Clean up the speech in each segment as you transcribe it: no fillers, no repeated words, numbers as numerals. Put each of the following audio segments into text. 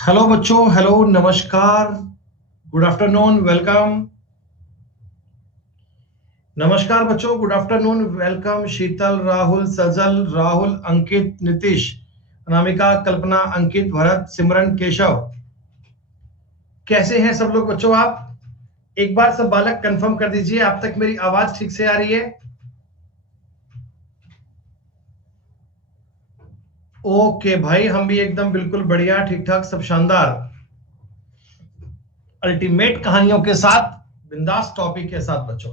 Hello बच्चों, hello, नमस्कार, good afternoon, welcome. नमस्कार बच्चों, गुड आफ्टरनून, वेलकम। शीतल, राहुल, सजल, राहुल, अंकित, नीतीश, अनामिका, कल्पना, अंकित, भरत, सिमरन, केशव। कैसे हैं सब लोग बच्चों? आप एक बार सब बालक कंफर्म कर दीजिए, आप तक मेरी आवाज ठीक से आ रही है? ओके भाई, हम भी एकदम बिल्कुल बढ़िया, ठीक ठाक, सब शानदार, अल्टीमेट कहानियों के साथ, बिंदास टॉपिक के साथ बच्चों।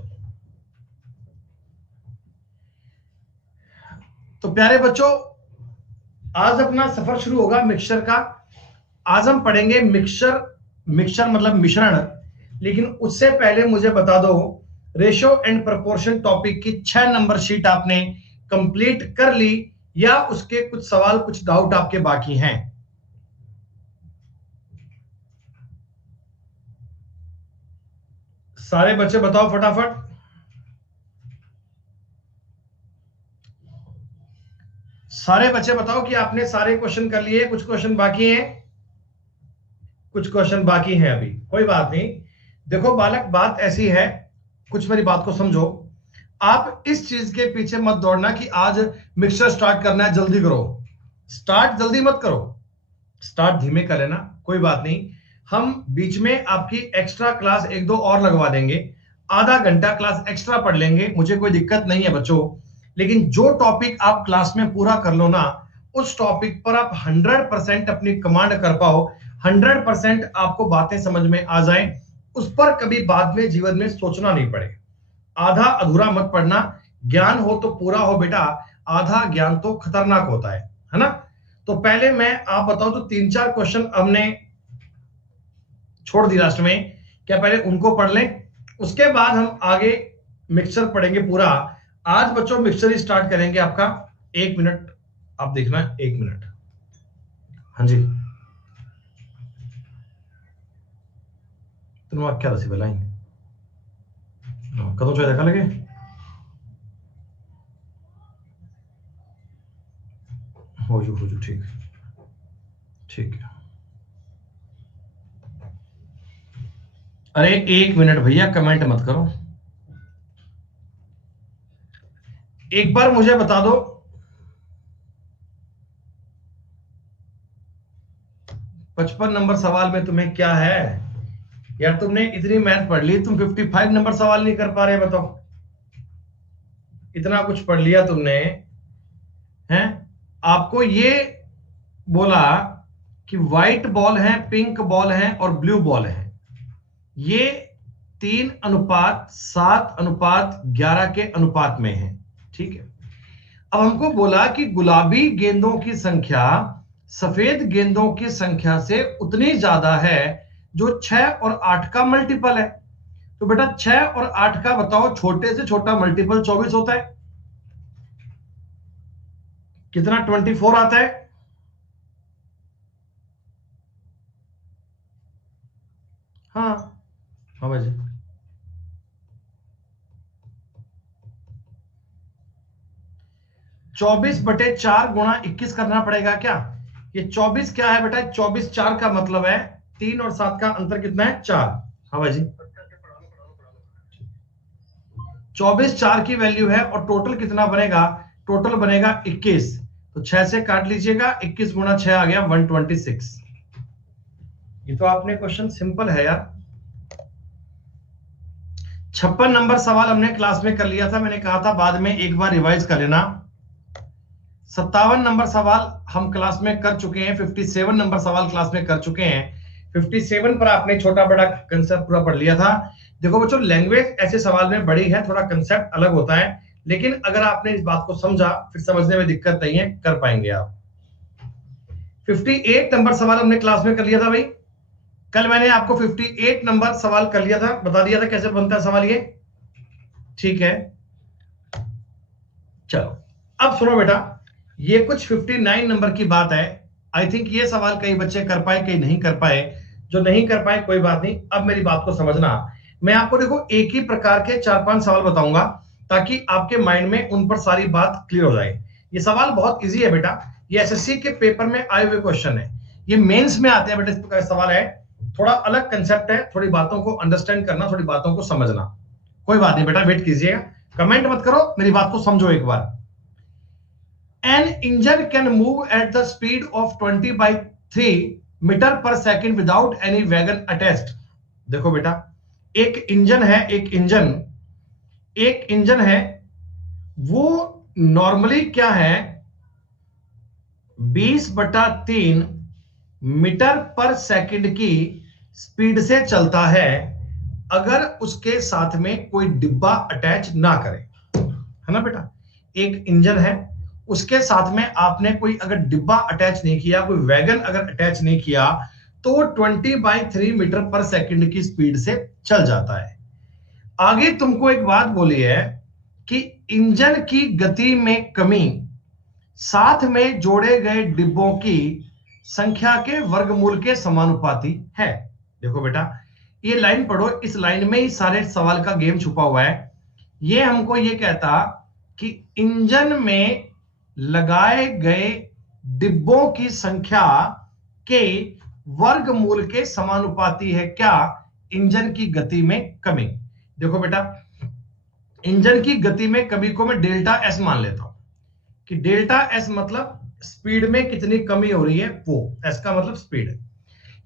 तो प्यारे बच्चों, आज अपना सफर शुरू होगा मिक्सचर का। आज हम पढ़ेंगे मिक्सचर। मिक्सचर मतलब मिश्रण। लेकिन उससे पहले मुझे बता दो, रेशो एंड प्रोपोर्शन टॉपिक की 6 नंबर शीट आपने कंप्लीट कर ली या उसके कुछ सवाल, कुछ डाउट आपके बाकी हैं? सारे बच्चे बताओ फटाफट। सारे बच्चे बताओ कि आपने सारे क्वेश्चन कर लिए, कुछ क्वेश्चन बाकी हैं? कुछ क्वेश्चन बाकी हैं अभी, कोई बात नहीं। देखो बालक, बात ऐसी है, कुछ मेरी बात को समझो। आप इस चीज के पीछे मत दौड़ना कि आज मिक्सचर स्टार्ट करना है, जल्दी करो। स्टार्ट जल्दी मत करो, स्टार्ट धीमे कर लेना, कोई बात नहीं। हम बीच में आपकी एक्स्ट्रा क्लास एक दो और लगवा देंगे, आधा घंटा क्लास एक्स्ट्रा पढ़ लेंगे, मुझे कोई दिक्कत नहीं है बच्चों। लेकिन जो टॉपिक आप क्लास में पूरा कर लो ना, उस टॉपिक पर आप 100% अपनी कमांड कर पाओ, 100% आपको बातें समझ में आ जाए, उस पर कभी बाद में जीवन में सोचना नहीं पड़े। आधा अधूरा मत पढ़ना। ज्ञान हो तो पूरा हो बेटा, आधा ज्ञान तो खतरनाक होता है ना? तो पहले मैं, आप बताओ, तो 3-4 क्वेश्चन हमने छोड़ दी लास्ट में, क्या पहले उनको पढ़ लें? उसके बाद हम आगे मिक्सचर पढ़ेंगे पूरा। आज बच्चों मिक्सचर ही स्टार्ट करेंगे आपका। 1 मिनट आप देखना, 1 मिनट। हाँ जी, तुम क्या रसी बेलाई कदों चाहे देखा लगे। हो जू ठीक, ठीक है। अरे 1 मिनट भैया, कमेंट मत करो। एक बार मुझे बता दो, 55 नंबर सवाल में तुम्हें क्या है यार? तुमने इतनी मैथ पढ़ ली, तुम 55 नंबर सवाल नहीं कर पा रहे, बताओ। इतना कुछ पढ़ लिया तुमने, हैं? आपको ये बोला कि व्हाइट बॉल है, पिंक बॉल है और ब्लू बॉल है, ये 3:7:11 के अनुपात में है, ठीक है? अब हमको बोला कि गुलाबी गेंदों की संख्या सफेद गेंदों की संख्या से उतनी ज्यादा है जो 6 और 8 का मल्टीपल है। तो बेटा 6 और 8 का बताओ, छोटे से छोटा मल्टीपल 24 होता है। कितना? 24 आता है। हाँ, हाँ भाई, 24/4 गुणा 21 करना पड़ेगा क्या? ये 24 क्या है बेटा? 24 4 का मतलब है 3 और 7 का अंतर कितना है? 4। हाँ भाई जी, 24 4 की वैल्यू है और टोटल कितना बनेगा? टोटल बनेगा 21। तो 6 से काट लीजिएगा, 21 गुणा 6 आ गया 126। ये तो आपने क्वेश्चन सिंपल है यार। 56 नंबर सवाल हमने क्लास में कर लिया था, मैंने कहा था बाद में एक बार रिवाइज कर लेना। 57 नंबर सवाल हम क्लास में कर चुके हैं, 57 नंबर सवाल क्लास में कर चुके हैं। 57 पर आपने छोटा बड़ा कंसेप्ट पूरा पढ़ लिया था। देखो बच्चों, लैंग्वेज ऐसे सवाल में बड़ी है, थोड़ा कंसेप्ट अलग होता है, लेकिन अगर आपने इस बात को समझा, फिर समझने में दिक्कत नहीं है, कर पाएंगे आप। 58 नंबर सवाल हमने क्लास में कर लिया था भाई। कल मैंने आपको 58 नंबर सवाल कर लिया था, बता दिया था कैसे बनता है सवाल ये, ठीक है? चलो अब सुनो बेटा, ये कुछ 59 नंबर की बात है। आई थिंक ये सवाल कई बच्चे कर पाए, कई नहीं कर पाए। जो नहीं कर पाए कोई बात नहीं, अब मेरी बात को समझना। मैं आपको देखो एक ही प्रकार के 4-5 सवाल बताऊंगा, ताकि आपके माइंड में उन पर सारी बात क्लियर हो जाए। ये सवाल बहुत इजी है बेटा, ये एसएससी के पेपर में आए हुए क्वेश्चन है। ये मेंस में आते हैं बेटा, इस प्रकार सवाल है, थोड़ा अलग कंसेप्ट है, थोड़ी बातों को अंडरस्टैंड करना, थोड़ी बातों को समझना। कोई बात नहीं बेटा, वेट कीजिएगा, कमेंट मत करो, मेरी बात को समझो एक बार। An engine can move at the speed of 20/3 meter पर second without any wagon attached. देखो बेटा, एक इंजन है, एक इंजन है, वो नॉर्मली क्या है, 20/3 मीटर पर सेकंड की स्पीड से चलता है, अगर उसके साथ में कोई डिब्बा अटैच ना करे, है ना बेटा। एक इंजन है, उसके साथ में आपने कोई अगर डिब्बा अटैच नहीं किया, कोई वैगन अगर अटैच नहीं किया, तो 20/3 मीटर पर सेकंड की स्पीड से चल जाता है। आगे तुमको एक बात बोली है कि इंजन की गति में कमी साथ में जोड़े गए डिब्बों की संख्या के वर्गमूल के समानुपाती है। देखो बेटा, ये लाइन पढ़ो, इस लाइन में ही सारे सवाल का गेम छुपा हुआ है। ये हमको ये कहता कि इंजन में लगाए गए डिब्बों की संख्या के वर्गमूल के समानुपाती है क्या इंजन की गति में कमी। देखो बेटा, इंजन की गति में कमी को मैं डेल्टा एस मान लेता हूं कि डेल्टा एस मतलब स्पीड में कितनी कमी हो रही है, वो एस का मतलब स्पीड है।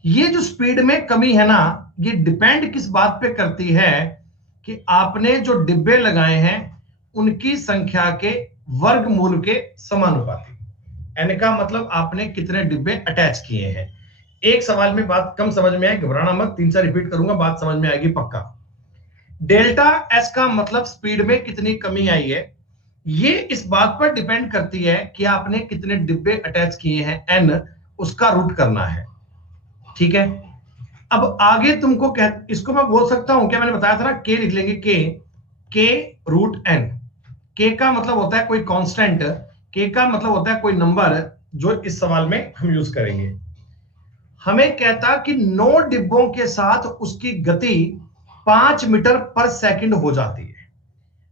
ये जो स्पीड में कमी है ना, ये डिपेंड किस बात पे करती है कि आपने जो डिब्बे लगाए हैं उनकी संख्या के वर्गमूल के समानुपाती। एन का मतलब आपने कितने डिब्बे अटैच किए हैं। एक सवाल में बात कम समझ में आए, घबराना मत, 3-4 रिपीट करूंगा, बात समझ में आएगी पक्का। डेल्टा एस का मतलब स्पीड में कितनी कमी आई है, ये इस बात पर डिपेंड करती है कि आपने कितने डिब्बे अटैच किए हैं, एन उसका रूट करना है, ठीक है। अब आगे तुमको इसको मैं बोल सकता हूं क्या, मैंने बताया था ना, के लिख लेंगे, के रूट एन। के का मतलब होता है कोई कांस्टेंट, के का मतलब होता है कोई नंबर, जो इस सवाल में हम यूज करेंगे। हमें कहता कि 9 डिब्बों के साथ उसकी गति 5 मीटर पर सेकंड हो जाती है।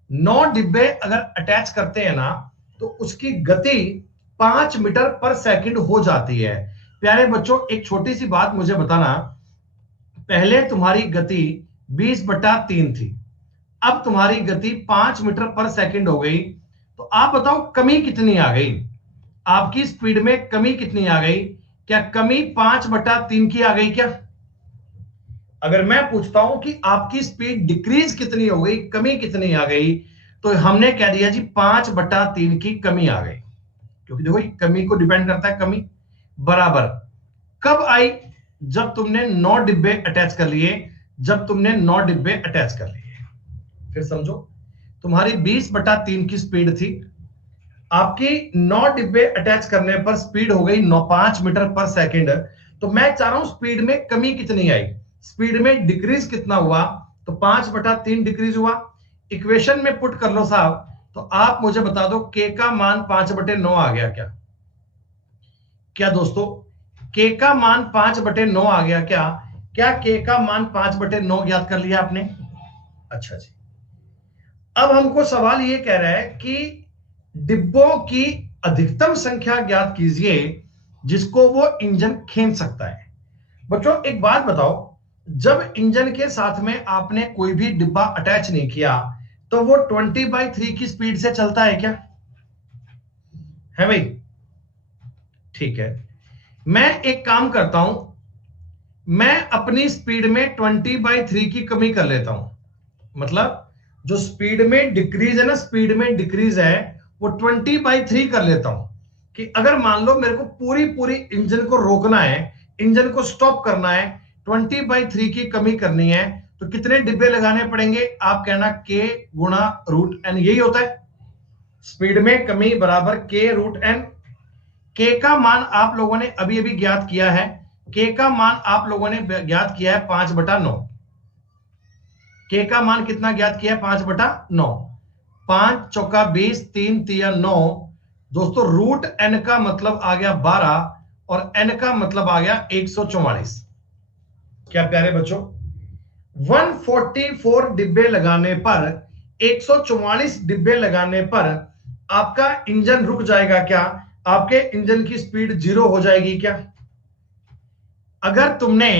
9 डिब्बे अगर अटैच करते हैं ना, तो उसकी गति 5 मीटर पर सेकंड हो जाती है। प्यारे बच्चों, एक छोटी सी बात मुझे बताना, पहले तुम्हारी गति 20/3 थी, अब तुम्हारी गति 5 मीटर पर सेकंड हो गई, तो आप बताओ कमी कितनी आ गई, आपकी स्पीड में कमी कितनी आ गई। क्या कमी 5/3 की आ गई क्या? अगर मैं पूछता हूं कि आपकी स्पीड डिक्रीज कितनी हो गई, कमी कितनी आ गई, तो हमने कह दिया जी 5/3 की कमी आ गई, क्योंकि देखो कमी को डिपेंड करता है, कमी बराबर कब आई, जब तुमने 9 डिब्बे अटैच कर लिए, जब तुमने 9 डिब्बे अटैच कर लिए। फिर समझो, तुम्हारी 20/3 की स्पीड थी, आपकी 9 डिब्बे अटैच करने पर स्पीड हो गई 5 मीटर पर सेकंड। तो मैं चाह रहा हूं स्पीड में कमी कितनी आई, स्पीड में डिक्रीज कितना हुआ, तो 5/3 डिक्रीज हुआ। इक्वेशन में पुट कर लो साहब, तो आप मुझे बता दो के का मान 5/9 आ गया क्या? क्या दोस्तों, के का मान 5/9 आ गया क्या? क्या के का मान 5/9 ज्ञात कर लिया आपने? अच्छा जी, अब हमको सवाल ये कह रहा है कि डिब्बों की अधिकतम संख्या ज्ञात कीजिए जिसको वो इंजन खींच सकता है। बच्चों एक बात बताओ, जब इंजन के साथ में आपने कोई भी डिब्बा अटैच नहीं किया, तो वो 20/3 की स्पीड से चलता है क्या? है भाई, ठीक है। मैं एक काम करता हूं, मैं अपनी स्पीड में 20/3 की कमी कर लेता हूं, मतलब जो स्पीड में डिक्रीज है ना, स्पीड में डिक्रीज है, वो 20/3 कर लेता हूं कि अगर मान लो मेरे को पूरी पूरी इंजन को रोकना है, इंजन को स्टॉप करना है, 20/3 की कमी करनी है, तो कितने डिब्बे लगाने पड़ेंगे? आप कहना के गुणा रूट एन, यही होता है स्पीड में कमी बराबर के रूट एन। के का मान आप लोगों ने अभी अभी ज्ञात किया है, के का मान आप लोगों ने ज्ञात किया है 5/9। के का मान कितना ज्ञात किया है? 5/9। 5 चौका 20, 3 तिया 9। दोस्तों रूट एन का मतलब आ गया 12 और एन का मतलब आ गया 144। क्या प्यारे बच्चों, 144 डिब्बे लगाने पर, 144 डिब्बे लगाने पर आपका इंजन रुक जाएगा क्या? आपके इंजन की स्पीड 0 हो जाएगी क्या? अगर तुमने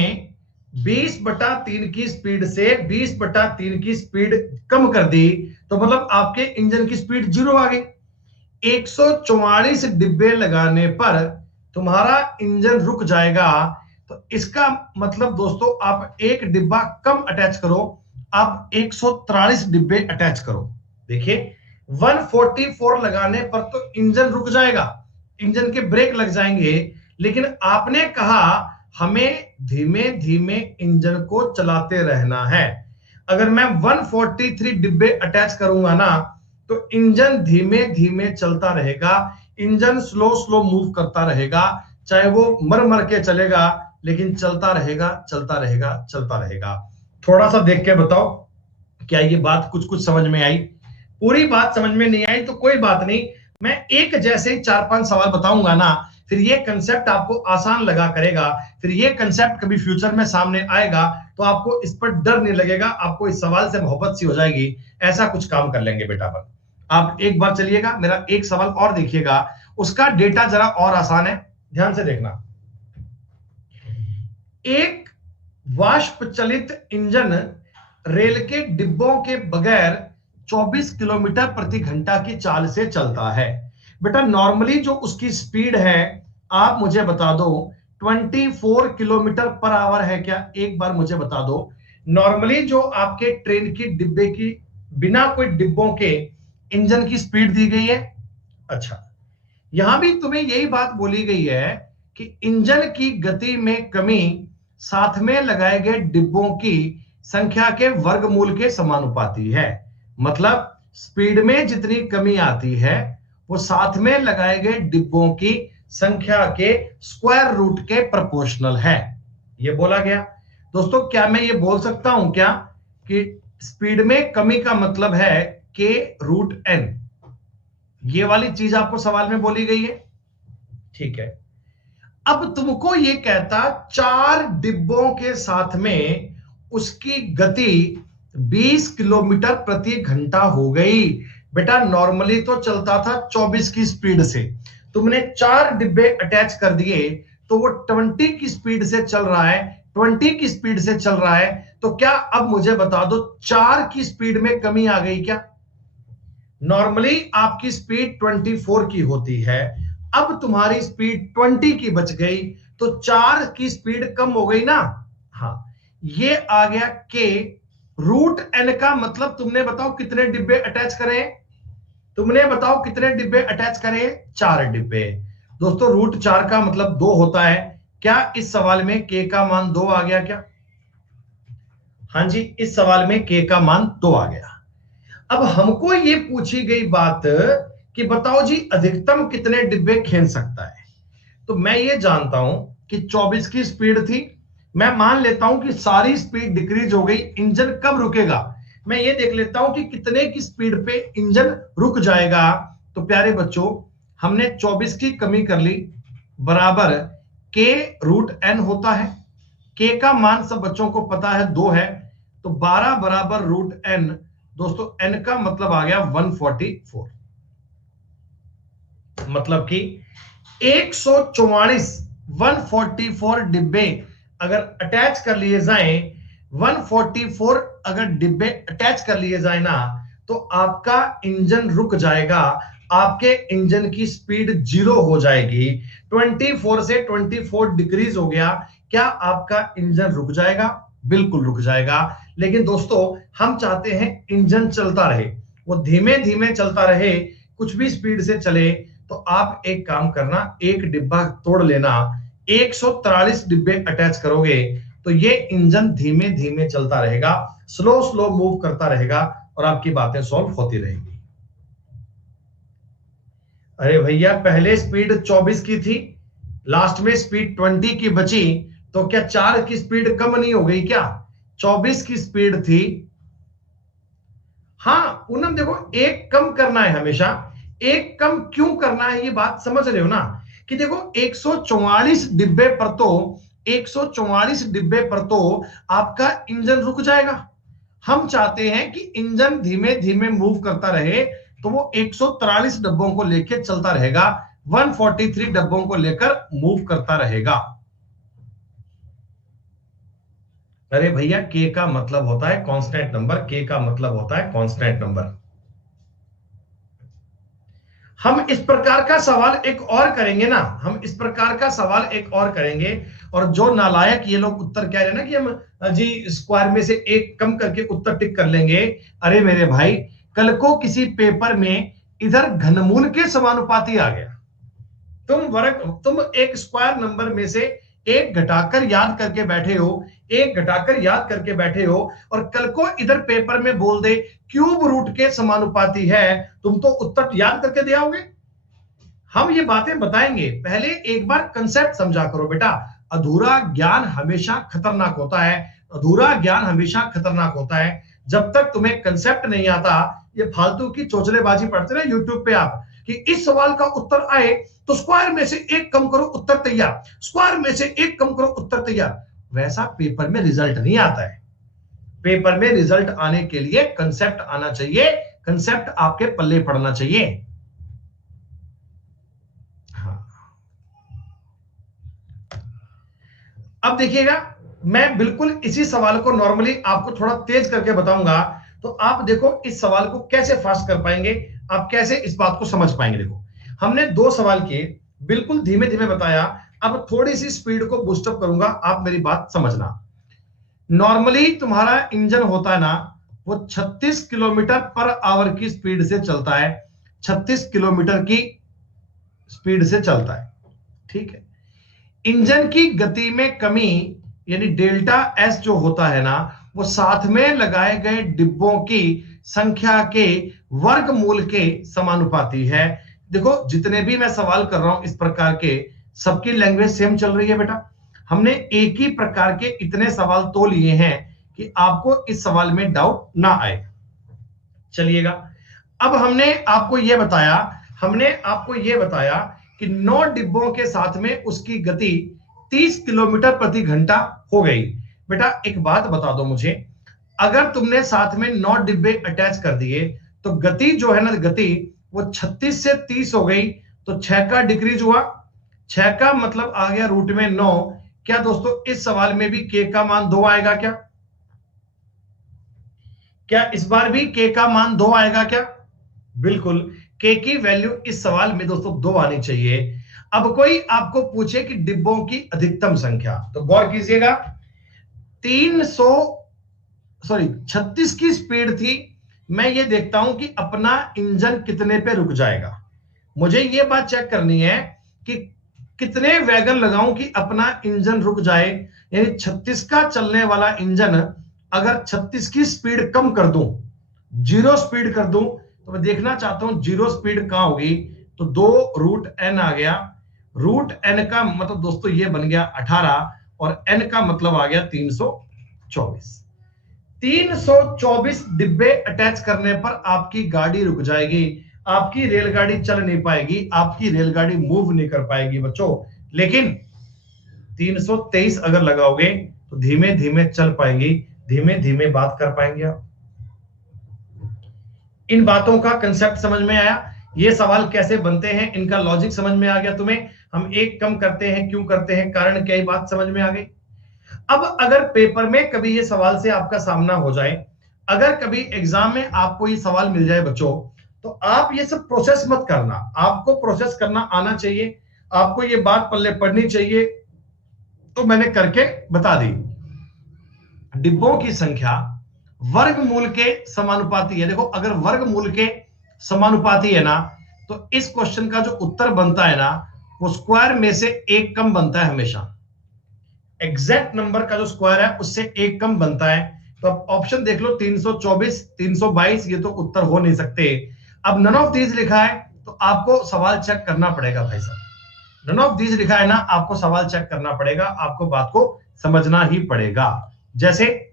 20/3 की स्पीड से 20/3 की स्पीड कम कर दी तो मतलब आपके इंजन की स्पीड जीरो आ गई। 144 डिब्बे लगाने पर तुम्हारा इंजन रुक जाएगा। तो इसका मतलब दोस्तों आप एक डिब्बा कम अटैच करो, आप 143 डिब्बे अटैच करो। देखिए 144 लगाने पर तो इंजन रुक जाएगा, इंजन के ब्रेक लग जाएंगे, लेकिन आपने कहा हमें धीमे धीमे इंजन को चलाते रहना है। अगर मैं 143 डिब्बे अटैच करूंगा ना तो इंजन धीमे धीमे चलता रहेगा, इंजन स्लो स्लो मूव करता रहेगा, चाहे वो मर मर के चलेगा लेकिन चलता रहेगा चलता रहेगा चलता रहेगा। थोड़ा सा देख के बताओ क्या ये बात कुछ कुछ समझ में आई? पूरी बात समझ में नहीं आई तो कोई बात नहीं, मैं एक जैसे 4-5 सवाल बताऊंगा ना, फिर ये कंसेप्ट आपको आसान लगा करेगा, फिर ये कंसेप्ट कभी फ्यूचर में सामने आएगा तो आपको इस पर डर नहीं लगेगा, आपको इस सवाल से मोहब्बत सी हो जाएगी। ऐसा कुछ काम कर लेंगे बेटा अपन। आप एक बार चलिएगा, मेरा एक सवाल और देखिएगा, उसका डेटा जरा और आसान है, ध्यान से देखना। एक वाष्प चलित इंजन रेल के डिब्बों के बगैर 24 किलोमीटर प्रति घंटा की चाल से चलता है। बेटा नॉर्मली जो उसकी स्पीड है आप मुझे बता दो, 24 किलोमीटर पर आवर है क्या? एक बार मुझे बता दो नॉर्मली जो आपके ट्रेन की डिब्बे की बिना कोई डिब्बों के इंजन की स्पीड दी गई है। अच्छा, यहां भी तुम्हें यही बात बोली गई है कि इंजन की गति में कमी साथ में लगाए गए डिब्बों की संख्या के वर्गमूल के समानुपाती है। मतलब स्पीड में जितनी कमी आती है वो साथ में लगाए गए डिब्बों की संख्या के स्क्वायर रूट के प्रोपोर्शनल है, ये बोला गया। दोस्तों क्या मैं ये बोल सकता हूं क्या कि स्पीड में कमी का मतलब है के रूट एन? ये वाली चीज आपको सवाल में बोली गई है, ठीक है। अब तुमको ये कहता 4 डिब्बों के साथ में उसकी गति 20 किलोमीटर प्रति घंटा हो गई। बेटा नॉर्मली तो चलता था 24 की स्पीड से, तुमने 4 डिब्बे अटैच कर दिए तो वो 20 की स्पीड से चल रहा है, 20 की स्पीड से चल रहा है। तो क्या अब मुझे बता दो 4 की स्पीड में कमी आ गई क्या? नॉर्मली आपकी स्पीड 24 की होती है, अब तुम्हारी स्पीड 20 की बच गई तो 4 की स्पीड कम हो गई ना। हाँ, ये आ गया के रूट एन का मतलब तुमने बताओ कितने डिब्बे अटैच करें? तुमने बताओ कितने डिब्बे अटैच करें? 4 डिब्बे। दोस्तों रूट 4 का मतलब 2 होता है। क्या इस सवाल में के का मान 2 आ गया क्या? हाँ जी, इस सवाल में के का मान 2 आ गया। अब हमको ये पूछी गई बात कि बताओ जी अधिकतम कितने डिब्बे खींच सकता है। तो मैं ये जानता हूं कि 24 की स्पीड थी, मैं मान लेता हूं कि सारी स्पीड डिक्रीज हो गई, इंजन कब रुकेगा? मैं ये देख लेता हूं कि कितने की स्पीड पे इंजन रुक जाएगा। तो प्यारे बच्चों हमने 24 की कमी कर ली, बराबर के रूट एन होता है। के का मान सब बच्चों को पता है 2 है, तो 12 बराबर रूट एन। दोस्तों एन का मतलब आ गया 144, मतलब कि 144 144 डिब्बे अगर अटैच कर लिए जाएं, 144 अगर डिब्बे अटैच कर लिए जाए ना तो आपका इंजन रुक जाएगा, आपके इंजन की स्पीड 0 हो जाएगी। 24 से 24 डिक्रीज हो गया, क्या आपका इंजन रुक जाएगा? बिल्कुल रुक जाएगा। लेकिन दोस्तों हम चाहते हैं इंजन चलता रहे, वो धीमे धीमे चलता रहे, कुछ भी स्पीड से चले। तो आप एक काम करना, एक डिब्बा तोड़ लेना, 143 डिब्बे अटैच करोगे तो ये इंजन धीमे धीमे चलता रहेगा, स्लो स्लो मूव करता रहेगा और आपकी बातें सॉल्व होती रहेंगी। अरे भैया पहले स्पीड 24 की थी, लास्ट में स्पीड 20 की बची, तो क्या 4 की स्पीड कम नहीं हो गई क्या? 24 की स्पीड थी। हाँ पूनम देखो, एक कम करना है हमेशा। एक कम क्यों करना है ये बात समझ रहे हो ना, कि देखो 144 डिब्बे पर तो 144 डिब्बे पर तो आपका इंजन रुक जाएगा। हम चाहते हैं कि इंजन धीमे धीमे मूव करता रहे, तो वो 143 डब्बों को लेकर चलता रहेगा, 143 डब्बों को लेकर मूव करता रहेगा। अरे भैया, के का मतलब होता है कांस्टेंट नंबर, के का मतलब होता है कांस्टेंट नंबर। हम इस प्रकार का सवाल एक और करेंगे ना, हम इस प्रकार का सवाल एक और करेंगे। और जो नालायक ये लोग उत्तर कह रहे हैं ना कि हम जी स्क्वायर में से एक कम करके उत्तर टिक कर लेंगे, अरे मेरे भाई, कल को किसी पेपर में इधर घनमूल के समानुपाती आ गया, तुम एक स्क्वायर नंबर में से एक घटाकर याद करके बैठे हो, एक घटाकर याद करके बैठे हो, और कल को इधर पेपर में बोल दे क्यूब रूट के समानुपाती है, तुम तो उत्तर याद करके दे आओगे। हम ये बातें बताएंगे, पहले एक बार कंसेप्ट समझा करो बेटा। अधूरा ज्ञान हमेशा खतरनाक होता है, अधूरा ज्ञान हमेशा खतरनाक होता है। जब तक तुम्हें कंसेप्ट नहीं आता, ये फालतू की चोचलेबाजी पढ़ते ना यूट्यूब पे आप, कि इस सवाल का उत्तर आए तो स्क्वायर में से एक कम करो उत्तर तैयार, स्क्वायर में से एक कम करो उत्तर तैयार, वैसा पेपर में रिजल्ट नहीं आता है। पेपर में रिजल्ट आने के लिए कंसेप्ट आना चाहिए, कंसेप्ट आपके पल्ले पड़ना चाहिए। अब देखिएगा, मैं बिल्कुल इसी सवाल को नॉर्मली आपको थोड़ा तेज करके बताऊंगा, तो आप देखो इस सवाल को कैसे फास्ट कर पाएंगे, आप कैसे इस बात को समझ पाएंगे। देखो, हमने दो सवाल किए, बिल्कुल धीमे धीमे बताया, अब थोड़ी सी स्पीड को बूस्टअप करूंगा, आप मेरी बात समझना। नॉर्मली तुम्हारा इंजन होता है ना, वो 36 किलोमीटर पर आवर की स्पीड से चलता है, 36 किलोमीटर की स्पीड से चलता है, ठीक है। इंजन की गति में कमी यानी डेल्टा एस जो होता है ना, वो साथ में लगाए गए डिब्बों की संख्या के वर्गमूल के समानुपाती है। देखो, जितने भी मैं सवाल कर रहा हूं इस प्रकार के, सबकी लैंग्वेज सेम चल रही है बेटा। हमने एक ही प्रकार के इतने सवाल तो लिए हैं कि आपको इस सवाल में डाउट ना आए। चलिएगा, अब हमने आपको यह बताया कि 9 डिब्बों के साथ में उसकी गति 30 किलोमीटर प्रति घंटा हो गई। बेटा एक बात बता दो मुझे, अगर तुमने साथ में 9 डिब्बे अटैच कर दिए तो गति जो है ना, गति वो 36 से 30 हो गई, तो 6 का डिक्रीज हुआ, 6 का मतलब आ गया रूट में 9। क्या दोस्तों इस सवाल में भी के का मान 2 आएगा क्या? क्या इस बार भी के का मान 2 आएगा क्या? बिल्कुल, के की वैल्यू इस सवाल में दोस्तों 2 आनी चाहिए। अब कोई आपको पूछे कि डिब्बों की अधिकतम संख्या, तो गौर कीजिएगा, 36 की स्पीड थी, मैं ये देखता हूं कि अपना इंजन कितने पे रुक जाएगा। मुझे ये बात चेक करनी है कि कितने वैगन लगाऊं कि अपना इंजन रुक जाए। यानी 36 का चलने वाला इंजन अगर 36 की स्पीड कम कर दूं, 0 स्पीड कर दूं, तो मैं देखना चाहता हूं 0 स्पीड कहां होगी, तो 2 रूट एन आ गया। रूट एन का मतलब दोस्तों ये बन गया 18, और एन का मतलब आ गया 324। 324 डिब्बे अटैच करने पर आपकी गाड़ी रुक जाएगी, आपकी रेलगाड़ी चल नहीं पाएगी, आपकी रेलगाड़ी मूव नहीं कर पाएगी बच्चों। लेकिन 323 अगर लगाओगे तो धीमे धीमे चल पाएंगी, धीमे धीमे बात कर पाएंगे आप। इन बातों का कंसेप्ट समझ में आया, ये सवाल कैसे बनते हैं, इनका लॉजिक समझ में आ गया तुम्हें, हम एक कम करते हैं क्यों करते हैं, कारण क्या, ही बात समझ में आ गई। अब अगर पेपर में कभी ये सवाल से आपका सामना हो जाए, अगर कभी एग्जाम में आपको ये सवाल मिल जाए बच्चों, तो आप ये सब प्रोसेस मत करना, आपको प्रोसेस करना आना चाहिए, आपको ये बात पल्ले पढ़नी चाहिए। तो मैंने करके बता दी, डिब्बों की संख्या वर्गमूल के समानुपाती है। देखो, अगर वर्गमूल के समानुपाती है ना, तो इस क्वेश्चन का जो उत्तर बनता है ना, वो स्क्वायर में से एक कम बनता है हमेशा। एग्जैक्ट नंबर का जो स्क्वायर है उससे एक कम बनता है। तो अब ऑप्शन देख लो, 324, 322, ये तो उत्तर हो नहीं सकते। अब नन ऑफ दीज लिखा है तो आपको सवाल चेक करना पड़ेगा भाई साहब, नन ऑफ दीज लिखा है ना, आपको सवाल चेक करना पड़ेगा, आपको बात को समझना ही पड़ेगा। जैसे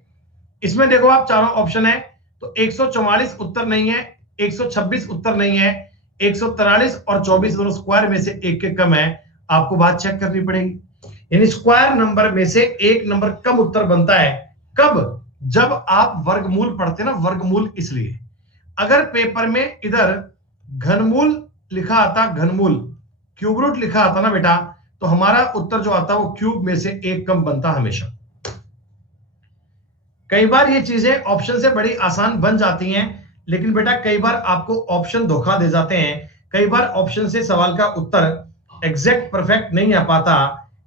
इसमें देखो, आप चारों ऑप्शन है, तो 144 उत्तर नहीं है, 126 उत्तर नहीं है, 143 और 24 दोनों स्क्वायर में से एक के कम है, आपको बात चेक करनी पड़ेगी। यानी स्क्वायर नंबर में से एक नंबर कम उत्तर बनता है, कब, जब आप वर्गमूल पढ़ते ना, वर्गमूल। इसलिए अगर पेपर में इधर घनमूल लिखा आता, घनमूल क्यूब रूट लिखा आता ना बेटा, तो हमारा उत्तर जो आता वो क्यूब में से एक कम बनता हमेशा। कई बार ये चीजें ऑप्शन से बड़ी आसान बन जाती हैं, लेकिन बेटा कई बार आपको ऑप्शन धोखा दे जाते हैं। कई बार ऑप्शन से सवाल का उत्तर एग्जैक्ट परफेक्ट नहीं आ पाता।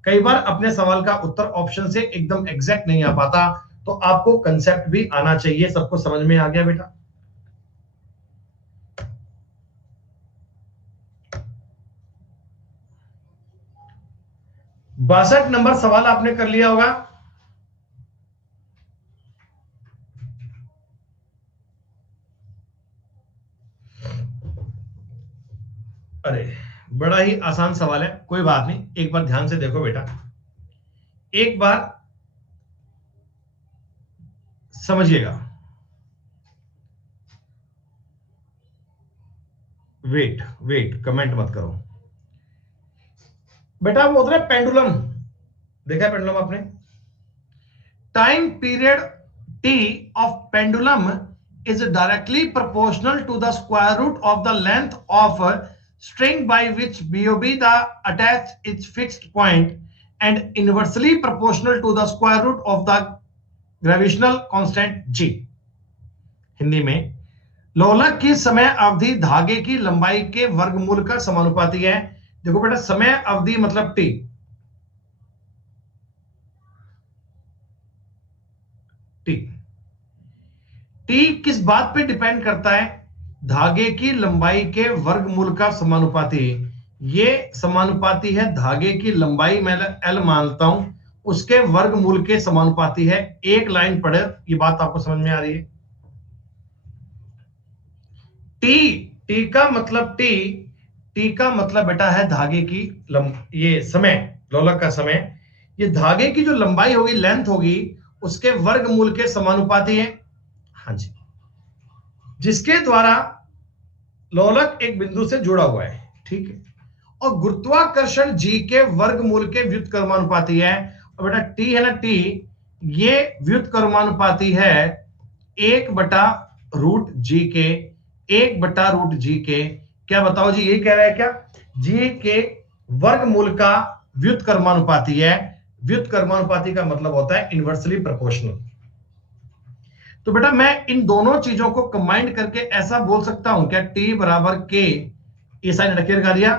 कई बार अपने सवाल का उत्तर ऑप्शन से एकदम एग्जैक्ट नहीं आ पाता। तो आपको कंसेप्ट भी आना चाहिए। सबको समझ में आ गया बेटा? 62 नंबर सवाल आपने कर लिया होगा। अरे बड़ा ही आसान सवाल है, कोई बात नहीं, एक बार ध्यान से देखो बेटा, एक बार समझिएगा। वेट वेट, कमेंट मत करो बेटा। वो होता है पेंडुलम, देखा है पेंडुलम आपने? Time period T of pendulum is directly proportional to the square root of the length of string by which BOB the attached its fixed point and inversely proportional to the square root of the gravitational constant G। Hindi में, लोलक की समय अवधि धागे की लंबाई के वर्गमूल का समानुपाती है। देखो बेटा, समय अवधि मतलब टी, टी टी किस बात पे डिपेंड करता है? धागे की लंबाई के वर्गमूल का समानुपाती। ये समानुपाती है धागे की लंबाई, मैं एल मानता हूं, उसके वर्गमूल के समानुपाती है। एक लाइन पढ़े, ये बात आपको समझ में आ रही है? टी का मतलब टी का मतलब बेटा है धागे की ये समय, लोलक का समय, ये धागे की जो लंबाई होगी, लेंथ होगी, उसके वर्गमूल के समानुपाती है। हाँ जी, जिसके द्वारा लोलक एक बिंदु से जुड़ा हुआ है, ठीक है, और गुरुत्वाकर्षण जी के वर्गमूल के व्युत्क्रमानुपाती है। और बेटा टी है ना, टी ये व्युत्क्रमानुपाती है 1/√g के, 1/√g के। क्या बताओ जी, ये कह रहा है क्या? जी के वर्गमूल का व्युत्क्रमानुपाती है। व्युत्क्रमानुपाती का मतलब होता है इनवर्सली प्रोपोर्शनल। तो बेटा मैं इन दोनों चीजों को कंबाइंड करके ऐसा बोल सकता हूं क्या? टी बराबर के, ये साइन रखे लगा दिया,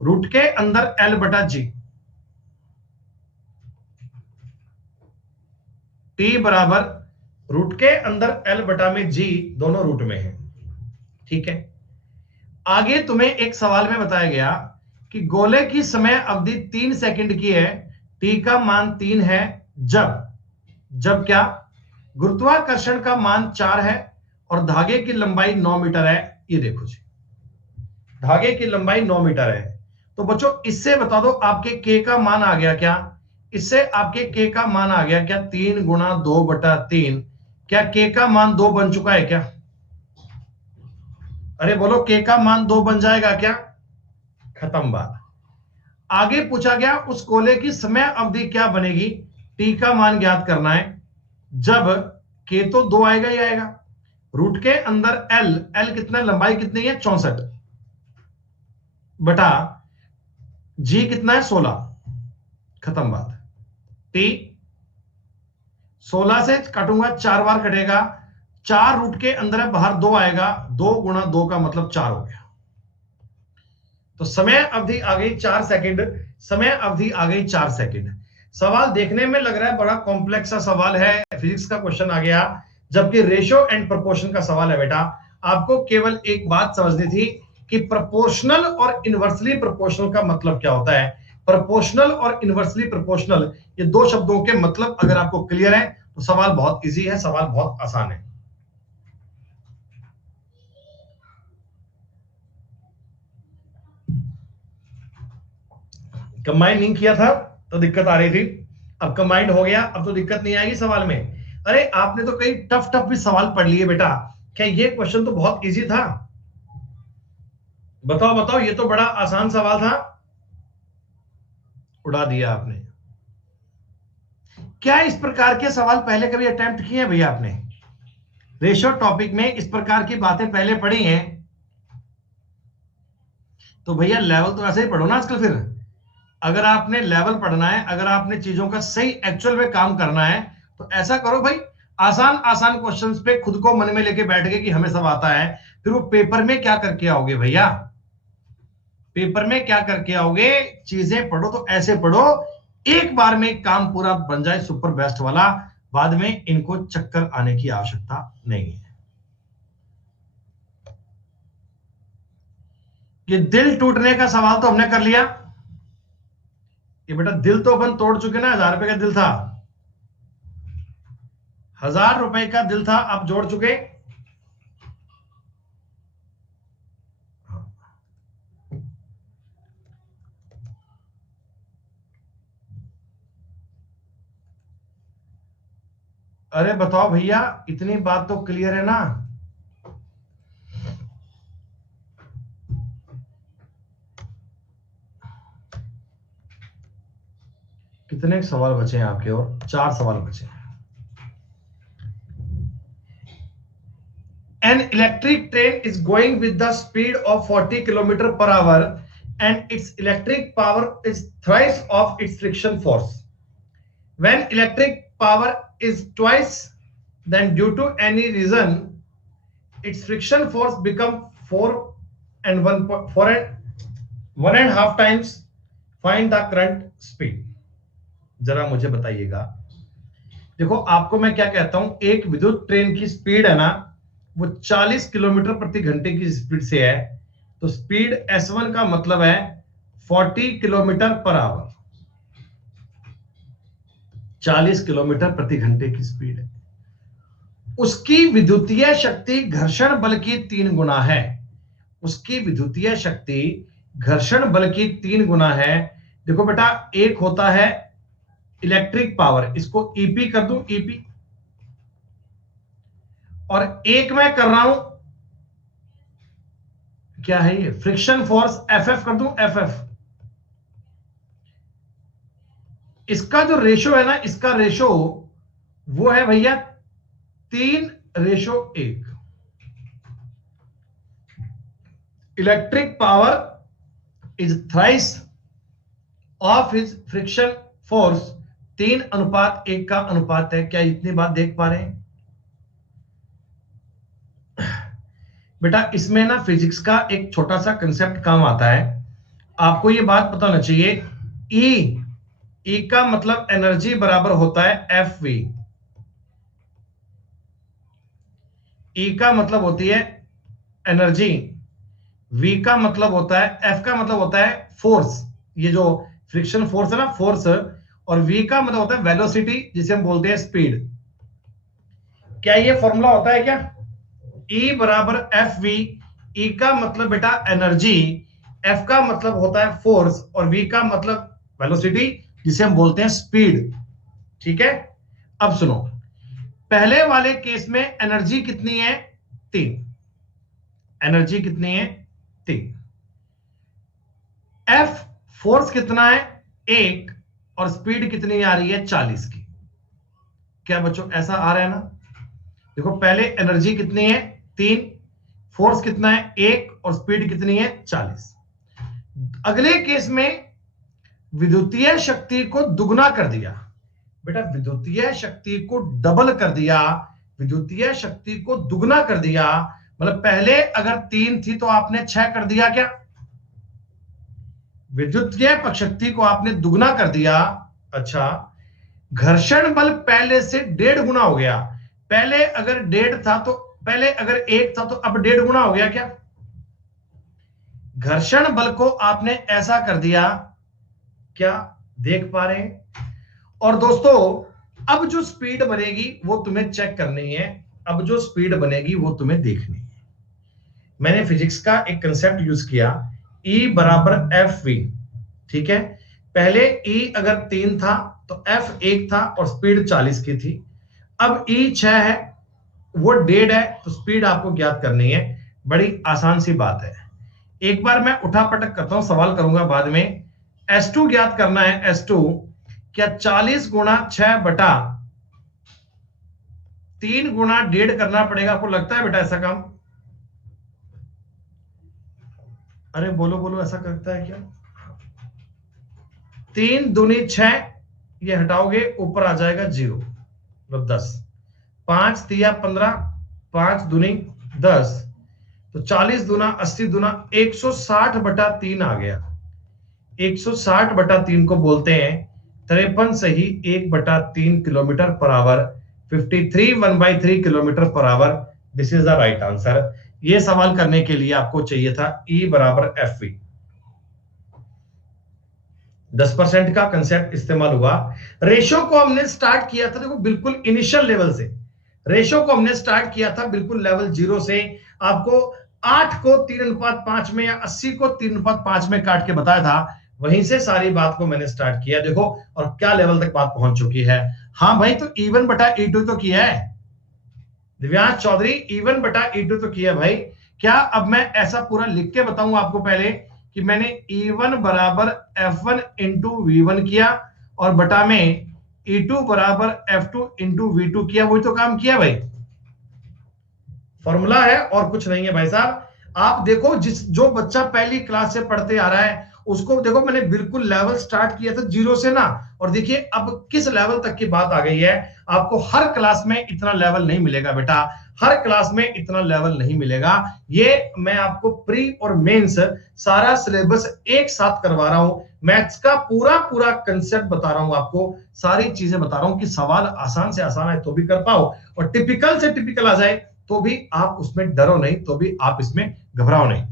रूट के अंदर L/G, टी बराबर रूट के अंदर L/G, दोनों रूट में है, ठीक है। आगे तुम्हें एक सवाल में बताया गया कि गोले की समय अवधि 3 सेकंड की है, टी का मान 3 है, जब क्या? गुरुत्वाकर्षण का मान 4 है और धागे की लंबाई 9 मीटर है। ये देखो जी, धागे की लंबाई 9 मीटर है। तो बच्चों इससे बता दो आपके के का मान आ गया क्या? इससे आपके के का मान आ गया क्या? 3 × 2/3। क्या के का मान 2 बन चुका है क्या? अरे बोलो, के का मान 2 बन जाएगा क्या? खत्म बात। आगे पूछा गया उस गोले की समय अवधि क्या बनेगी? टी का मान ज्ञात करना है। जब के तो 2 आएगा ही आएगा, रूट के अंदर एल कितना, लंबाई कितनी है? 64 बटा जी कितना है? 16। खत्म बात। टी 16 से काटूंगा, 4 बार कटेगा, 4 रूट के अंदर है, बाहर 2 आएगा, 2 × 2 का मतलब 4 हो गया। तो समय अवधि आ गई 4 सेकंड, समय अवधि आ गई 4 सेकंड। सवाल देखने में लग रहा है बड़ा कॉम्प्लेक्स सा सवाल है, फिजिक्स का क्वेश्चन आ गया, जबकि रेशियो एंड प्रोपोर्शन का सवाल है। बेटा आपको केवल एक बात समझनी थी कि प्रोपोर्शनल और इनवर्सली प्रोपोर्शनल का मतलब क्या होता है। प्रोपोर्शनल और इनवर्सली प्रोपोर्शनल, ये दो शब्दों के मतलब अगर आपको क्लियर है तो सवाल बहुत इजी है, सवाल बहुत आसान है। कंबाइन नहीं किया था तो दिक्कत आ रही थी, अब कंबाइंड हो गया, अब तो दिक्कत नहीं आएगी सवाल में। अरे आपने तो कई टफ टफ भी सवाल पढ़ लिए बेटा, क्या ये क्वेश्चन तो बहुत इजी था? बताओ बताओ, ये तो बड़ा आसान सवाल था, उड़ा दिया आपने। क्या इस प्रकार के सवाल पहले कभी अटेम्प्ट किए हैं भैया आपने? रेशियो टॉपिक में इस प्रकार की बातें पहले पढ़ी हैं? तो भैया लेवल तो ऐसे ही पढ़ो ना आजकल। फिर अगर आपने लेवल पढ़ना है, अगर आपने चीजों का सही एक्चुअल में काम करना है, तो ऐसा करो भाई, आसान आसान क्वेश्चंस पे खुद को मन में लेके बैठ गए कि हमें सब आता है, फिर वो पेपर में क्या करके आओगे भैया? पेपर में क्या करके आओगे? चीजें पढ़ो तो ऐसे पढ़ो एक बार में काम पूरा बन जाए, सुपर बेस्ट वाला। बाद में इनको चक्कर आने की आवश्यकता नहीं है। ये दिल टूटने का सवाल तो हमने कर लिया। ये बेटा दिल तो अपन तोड़ चुके ना, 1000 रुपए का दिल था, 1000 रुपए का दिल था, आप जोड़ चुके। अरे बताओ भैया, इतनी बात तो क्लियर है ना? कितने सवाल बचे हैं आपके? और 4 सवाल बचे हैं। An electric train is going with the speed of 40 km per hour and its electric power is thrice of its friction force. When electric power is twice, then due to any reason, its friction force become 4.5 times. Find the current speed. जरा मुझे बताइएगा। देखो आपको मैं क्या कहता हूं, एक विद्युत ट्रेन की स्पीड है ना, वो 40 किलोमीटर प्रति घंटे की स्पीड से है, तो स्पीड S1 का मतलब है 40 किलोमीटर पर आवर। 40 किलोमीटर प्रति घंटे की स्पीड है। उसकी विद्युतीय शक्ति घर्षण बल की 3 गुना है। उसकी विद्युतीय शक्ति घर्षण बल की 3 गुना है। देखो बेटा, एक होता है इलेक्ट्रिक पावर, इसको ईपी कर दूं, ईपी, और एक मैं कर रहा हूं, क्या है ये, फ्रिक्शन फोर्स, एफएफ कर दूं, एफएफ। इसका जो रेशो है ना, इसका रेशो वो है भैया 3:1। Electric power is thrice of his friction force, 3:1 का अनुपात है। क्या इतनी बात देख पा रहे हैं बेटा? इसमें ना फिजिक्स का एक छोटा सा कंसेप्ट काम आता है, आपको ये बात पता होना चाहिए। ई का मतलब एनर्जी बराबर होता है एफ वी। ई का मतलब होती है एनर्जी, वी का मतलब होता है, एफ का मतलब होता है फोर्स, ये जो फ्रिक्शन फोर्स है ना, फोर्स, और वी का मतलब होता है वेलोसिटी, जिसे हम बोलते हैं स्पीड। क्या ये फॉर्मूला होता है क्या? E बराबर एफ वी। ई का मतलब बेटा एनर्जी, एफ का मतलब होता है फोर्स, और वी का मतलब वेलोसिटी, जिसे हम बोलते हैं स्पीड। ठीक है, अब सुनो, पहले वाले केस में एनर्जी कितनी है? 3। एनर्जी कितनी है? 3। एफ फोर्स कितना है? 1। और स्पीड कितनी आ रही है? 40 की। क्या बच्चों ऐसा आ रहा है ना? देखो पहले एनर्जी कितनी है? 3, फोर्स कितना है? 1, और स्पीड कितनी है? 40। अगले केस में विद्युतीय शक्ति को दुगना कर दिया। बेटा विद्युतीय शक्ति को डबल कर दिया, विद्युतीय शक्ति को दुगना कर दिया, मतलब पहले अगर 3 थी तो आपने 6 कर दिया। क्या विद्युतीय शक्ति को आपने दुगना कर दिया? अच्छा, घर्षण बल पहले से 1.5 गुना हो गया। पहले अगर 1.5 था तो, पहले अगर 1 था तो अब 1.5 गुना हो गया। क्या घर्षण बल को आपने ऐसा कर दिया? क्या देख पा रहे हैं? और दोस्तों अब जो स्पीड बनेगी वो तुम्हें चेक करनी है, अब जो स्पीड बनेगी वो तुम्हें देखनी है। मैंने फिजिक्स का एक कंसेप्ट यूज किया, E बराबर एफ वी। ठीक है, पहले E अगर 3 था तो F 1 था और स्पीड 40 की थी। अब E 6 है, वो 1.5 है, तो स्पीड आपको ज्ञात करनी है। बड़ी आसान सी बात है। एक बार मैं उठा पटक करता हूं, सवाल करूंगा बाद में। S2 ज्ञात करना है। S2 क्या 40 गुणा 6 बटा 3 गुणा 1.5 करना पड़ेगा? आपको लगता है बेटा ऐसा काम? अरे बोलो बोलो, ऐसा करता है क्या? 3 दूनी 6, ये हटाओगे ऊपर आ जाएगा 0, मतलब 10। 5 तिया 15, 5 दूनी 10, तो 40 दूना 80 दूना 160/3 आ गया। 160/3 को बोलते हैं 53 सही 1/3 kilometre per hour, 53 1/3 kilometre per hour. This is the right answer. ये सवाल करने के लिए आपको चाहिए था E बराबर FV। 10% का कंसेप्ट इस्तेमाल हुआ। रेशो को हमने स्टार्ट किया था, देखो बिल्कुल इनिशियल लेवल से। रेशो को हमने स्टार्ट किया था बिल्कुल लेवल 0 से। आपको 8 को 3:5 में या 80 को 3:5 में काट के बताया था, वहीं से सारी बात को मैंने स्टार्ट किया। देखो और क्या लेवल तक बात पहुंच चुकी है। हाँ भाई, तो E1/E2 तो किया है दिव्यांश चौधरी, E1/E2 तो किया भाई। क्या अब मैं ऐसा पूरा लिख के बताऊं आपको पहले कि मैंने E1 बराबर F1 इंटू V1 किया और बटा में E2 बराबर F2 इंटू V2 किया, वही तो काम किया भाई। फॉर्मूला है और कुछ नहीं है भाई साहब। आप देखो जो बच्चा पहली क्लास से पढ़ते आ रहा है उसको देखो, मैंने बिल्कुल लेवल स्टार्ट किया था 0 से ना, और देखिए अब किस लेवल तक की बात आ गई है। आपको हर क्लास में इतना लेवल नहीं मिलेगा बेटा, हर क्लास में इतना लेवल नहीं मिलेगा। ये मैं आपको प्री और मेंस सारा सिलेबस एक साथ करवा रहा हूं, मैथ्स का पूरा पूरा कंसेप्ट बता रहा हूं आपको, सारी चीजें बता रहा हूं कि सवाल आसान से आसान है तो भी कर पाओ, और टिपिकल से टिपिकल आ जाए तो भी आप उसमें डरो नहीं, तो भी आप इसमें घबराओ नहीं।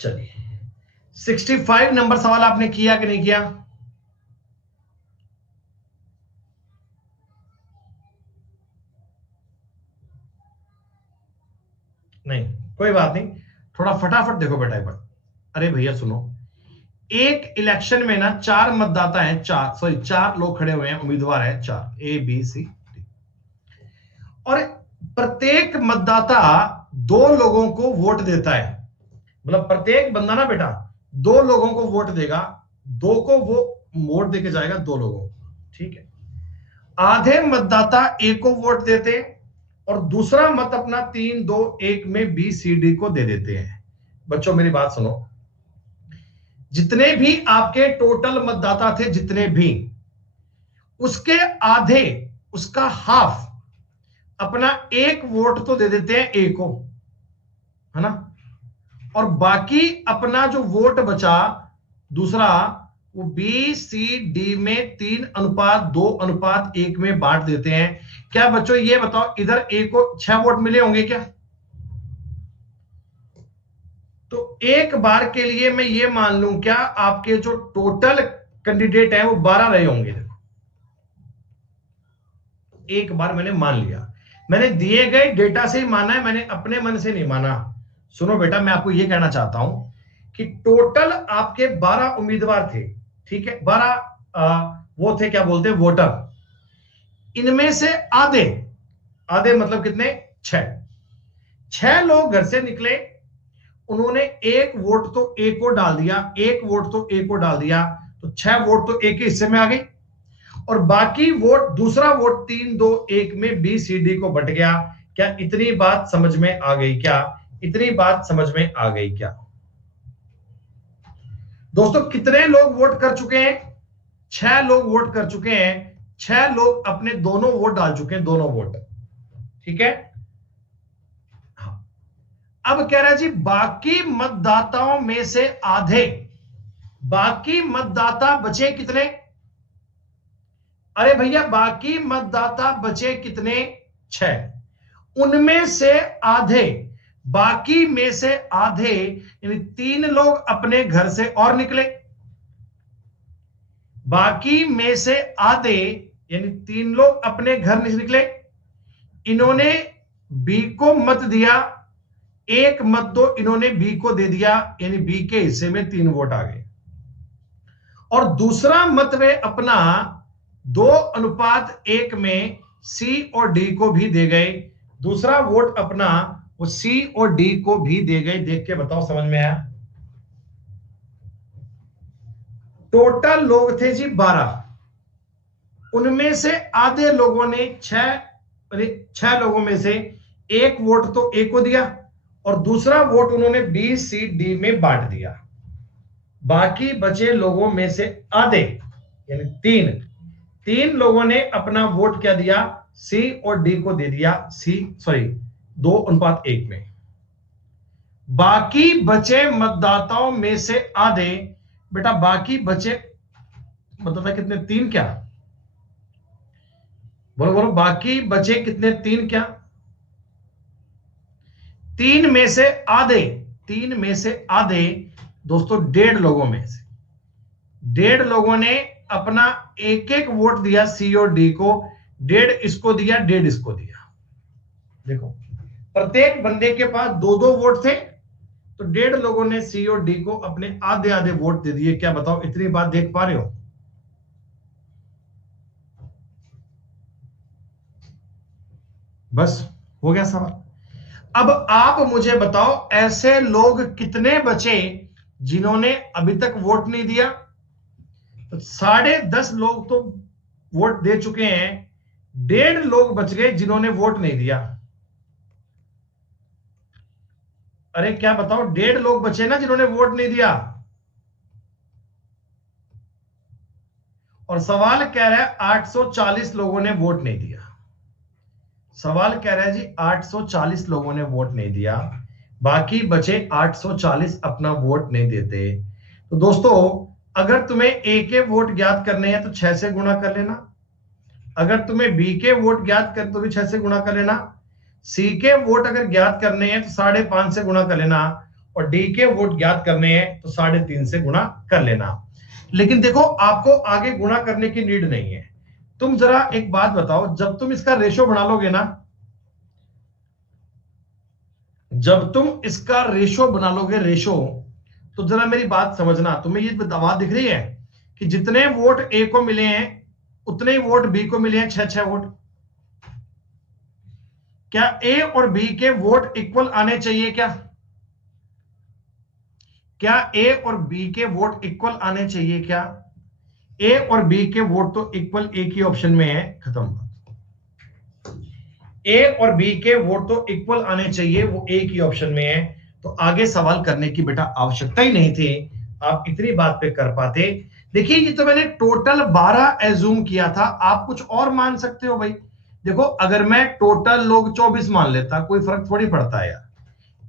चलिए 65 नंबर सवाल आपने किया कि नहीं किया? नहीं, कोई बात नहीं, थोड़ा फटाफट देखो बेटा एक बार। अरे भैया सुनो, एक इलेक्शन में ना 4 मतदाता हैं, 4 लोग खड़े हुए हैं, उम्मीदवार है 4, ABCD, और प्रत्येक मतदाता 2 लोगों को वोट देता है। मतलब प्रत्येक बंदा ना बेटा 2 लोगों को वोट देगा, 2 को वो वोट देके जाएगा 2 लोगों को, ठीक है। आधे मतदाता A को वोट देते हैं और दूसरा मत अपना 3-2-1 में BCD को दे देते हैं। बच्चों मेरी बात सुनो, जितने भी आपके टोटल मतदाता थे, जितने भी, उसके आधे, उसका हाफ अपना 1 वोट तो दे देते हैं A को, है ना, और बाकी अपना जो वोट बचा दूसरा वो BCD में 3:2:1 में बांट देते हैं। क्या बच्चों ये बताओ, इधर A को 6 वोट मिले होंगे क्या? तो एक बार के लिए मैं ये मान लूं क्या, आपके जो टोटल कैंडिडेट है वो 12 रहे होंगे। देखो एक बार मैंने मान लिया, मैंने दिए गए डेटा से ही माना है, मैंने अपने मन से नहीं माना। सुनो बेटा, मैं आपको यह कहना चाहता हूं कि टोटल आपके 12 उम्मीदवार थे, ठीक है, 12 वो थे, क्या बोलते हैं, वोटर। इनमें से आधे, आधे मतलब कितने, 6 लोग घर से निकले, उन्होंने 1 वोट तो A को डाल दिया, 1 वोट तो A को डाल दिया, तो 6 वोट तो A के हिस्से में आ गई, और बाकी वोट, दूसरा वोट 3-2-1 में BCD को बट गया। क्या इतनी बात समझ में आ गई? क्या इतनी बात समझ में आ गई? क्या दोस्तों, कितने लोग वोट कर चुके हैं? 6 लोग वोट कर चुके हैं, 6 लोग अपने दोनों वोट डाल चुके हैं, दोनों वोट, ठीक है। अब कह रहा है जी बाकी मतदाताओं में से आधे, बाकी मतदाता बचे कितने? अरे भैया बाकी मतदाता बचे कितने? 6। उनमें से आधे, बाकी में से आधे यानी 3 लोग अपने घर से और निकले, बाकी में से आधे यानी 3 लोग अपने घर से निकले, इन्होंने बी को मत दिया, 1 मत दो इन्होंने बी को दे दिया, यानी बी के हिस्से में 3 वोट आ गए, और दूसरा मत वे अपना 2:1 में सी और डी को भी दे गए, दूसरा वोट अपना वो सी और डी को भी दे गए। देख के बताओ समझ में आया? टोटल लोग थे जी 12, उनमें से आधे लोगों ने 6 लोगों में से 1 वोट तो ए को दिया और दूसरा वोट उन्होंने BCD में बांट दिया। बाकी बचे लोगों में से आधे यानी तीन तीन लोगों ने अपना वोट क्या दिया, सी और डी को दे दिया, सी सॉरी 2:1 में। बाकी बचे मतदाताओं में से आधे, बेटा बाकी बचे मतदाता कितने, तीन क्या, बोलो बोलो, बाकी बचे कितने, तीन क्या, तीन में से आधे, तीन में से आधे दोस्तों 1.5 लोगों में से 1.5 लोगों ने अपना एक एक वोट दिया सी और डी को, 1.5 इसको दिया, 1.5 इसको दिया। देखो प्रत्येक बंदे के पास 2-2 वोट थे, तो 1.5 लोगों ने सी और डी को अपने आधे आधे वोट दे दिए। क्या बताओ, इतनी बात देख पा रहे हो? बस हो गया सवाल। अब आप मुझे बताओ ऐसे लोग कितने बचे जिन्होंने अभी तक वोट नहीं दिया? तो 10.5 लोग तो वोट दे चुके हैं, 1.5 लोग बच गए जिन्होंने वोट नहीं दिया। अरे क्या बताओ, 1.5 लोग बचे ना जिन्होंने वोट नहीं दिया। और सवाल कह रहा है 840 लोगों ने वोट नहीं दिया। सवाल कह रहा है जी 840 लोगों ने वोट नहीं दिया, बाकी बचे 840 अपना वोट नहीं देते। तो दोस्तों अगर तुम्हें ए के वोट ज्ञात करने हैं तो 6 से गुणा कर लेना, अगर तुम्हें बी के वोट ज्ञात कर तो भी 6 से गुणा कर लेना, सी के वोट अगर ज्ञात करने हैं तो 5.5 से गुणा कर लेना, और डी के वोट ज्ञात करने हैं तो 3.5 से गुणा कर लेना। लेकिन देखो आपको आगे गुणा करने की नीड नहीं है। तुम जरा एक बात बताओ, जब तुम इसका रेशो बना लोगे ना, जब तुम इसका रेशो बना लोगे, रेशो, तो जरा मेरी बात समझना, तुम्हें ये बात दिख रही है कि जितने वोट ए को मिले हैं उतने ही वोट बी को मिले हैं, 6-6 वोट। क्या ए और बी के वोट इक्वल आने चाहिए? क्या ए और बी के वोट इक्वल आने चाहिए? क्या ए और बी के वोट तो इक्वल एक ही ऑप्शन में है, खत्म। ए और बी के वोट तो इक्वल आने चाहिए, वो एक ही ऑप्शन में है, तो आगे सवाल करने की बेटा आवश्यकता ही नहीं थी, आप इतनी बात पे कर पाते। देखिए ये तो मैंने टोटल 12 एज्यूम किया था, आप कुछ और मान सकते हो भाई। देखो अगर मैं टोटल लोग 24 मान लेता, कोई फर्क थोड़ी पड़ता है यार।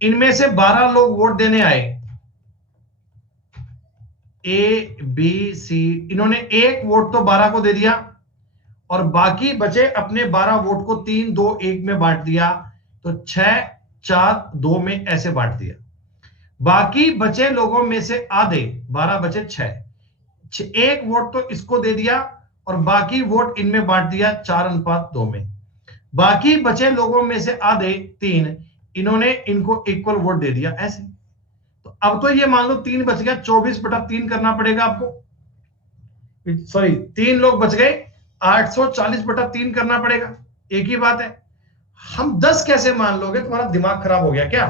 इनमें से 12 लोग वोट देने आए, ए बी सी, इन्होंने एक वोट तो 12 को दे दिया, और बाकी बचे अपने 12 वोट को 3-2-1 में बांट दिया, तो 6-4-2 में ऐसे बांट दिया। बाकी बचे लोगों में से आधे, 12 बचे 6, एक वोट तो इसको दे दिया और बाकी वोट इनमें बांट दिया 4:2 में। बाकी बचे लोगों में से आधे 3, इन्होंने इनको इक्वल वोट दे दिया ऐसे। तो अब तो ये मान लो 3 बच गया, 24/3 करना पड़ेगा आपको, सॉरी 3 लोग बच गए, 840/3 करना पड़ेगा, एक ही बात है। हम 10 कैसे मान लोगे? तुम्हारा दिमाग खराब हो गया क्या?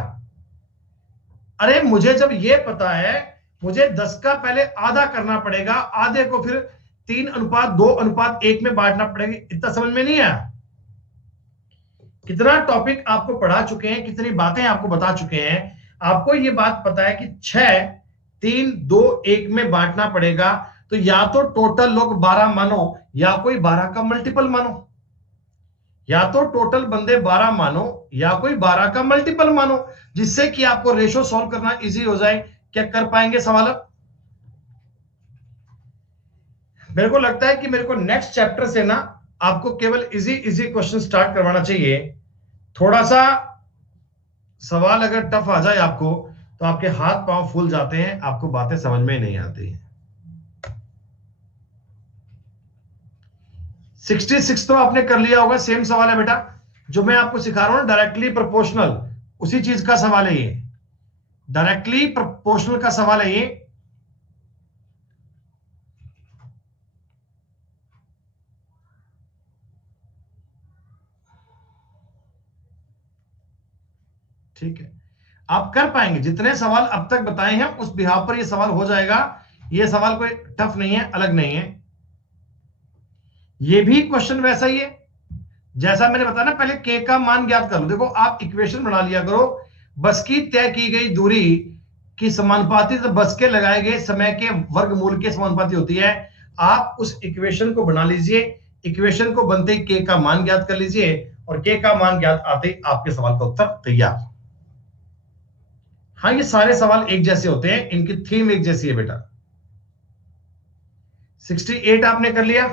अरे मुझे जब ये पता है, मुझे 10 का पहले आधा करना पड़ेगा, आधे को फिर 3:2:1 में बांटना पड़ेगा। इतना समझ में नहीं आया? कितना टॉपिक आपको पढ़ा चुके हैं, कितनी बातें आपको बता चुके हैं, आपको ये बात पता है कि 6-3-2-1 में बांटना पड़ेगा। तो या तो टोटल लोग 12 मानो, या कोई 12 का मल्टीपल मानो, या तो टोटल बंदे 12 मानो या कोई 12 का मल्टीपल मानो, जिससे कि आपको रेशो सॉल्व करना इजी हो जाए। क्या कर पाएंगे सवाल? मेरे को लगता है कि मेरे को नेक्स्ट चैप्टर से ना आपको केवल इजी इजी क्वेश्चन स्टार्ट करवाना चाहिए। थोड़ा सा सवाल अगर टफ आ जाए आपको, तो आपके हाथ पांव फूल जाते हैं, आपको बातें समझ में नहीं आती हैं। 66 तो आपने कर लिया होगा, सेम सवाल है बेटा, जो मैं आपको सिखा रहा हूं डायरेक्टली प्रोपोर्शनल, उसी चीज का सवाल है ये, डायरेक्टली प्रोपोर्शनल का सवाल है ये। ठीक है, आप कर पाएंगे, जितने सवाल अब तक बताए हैं उस बिहाव पर ये सवाल हो जाएगा। ये सवाल कोई टफ नहीं है, अलग नहीं है। ये भी क्वेश्चन वैसा ही है जैसा मैंने बताया ना, पहले के का मान ज्ञात कर लो। देखो आप इक्वेशन बना लिया करो, बस की तय की गई दूरी की समानुपाती, तो बस के लगाए गए समय के वर्गमूल के समानुपाती होती है। आप उस इक्वेशन को बना लीजिए, इक्वेशन को बनते ही के का मान ज्ञात कर लीजिए, और के का मान ज्ञात आते ही आपके सवाल का उत्तर तैयार। हाँ, ये सारे सवाल एक जैसे होते हैं, इनकी थीम एक जैसी है बेटा। 68 आपने कर लिया।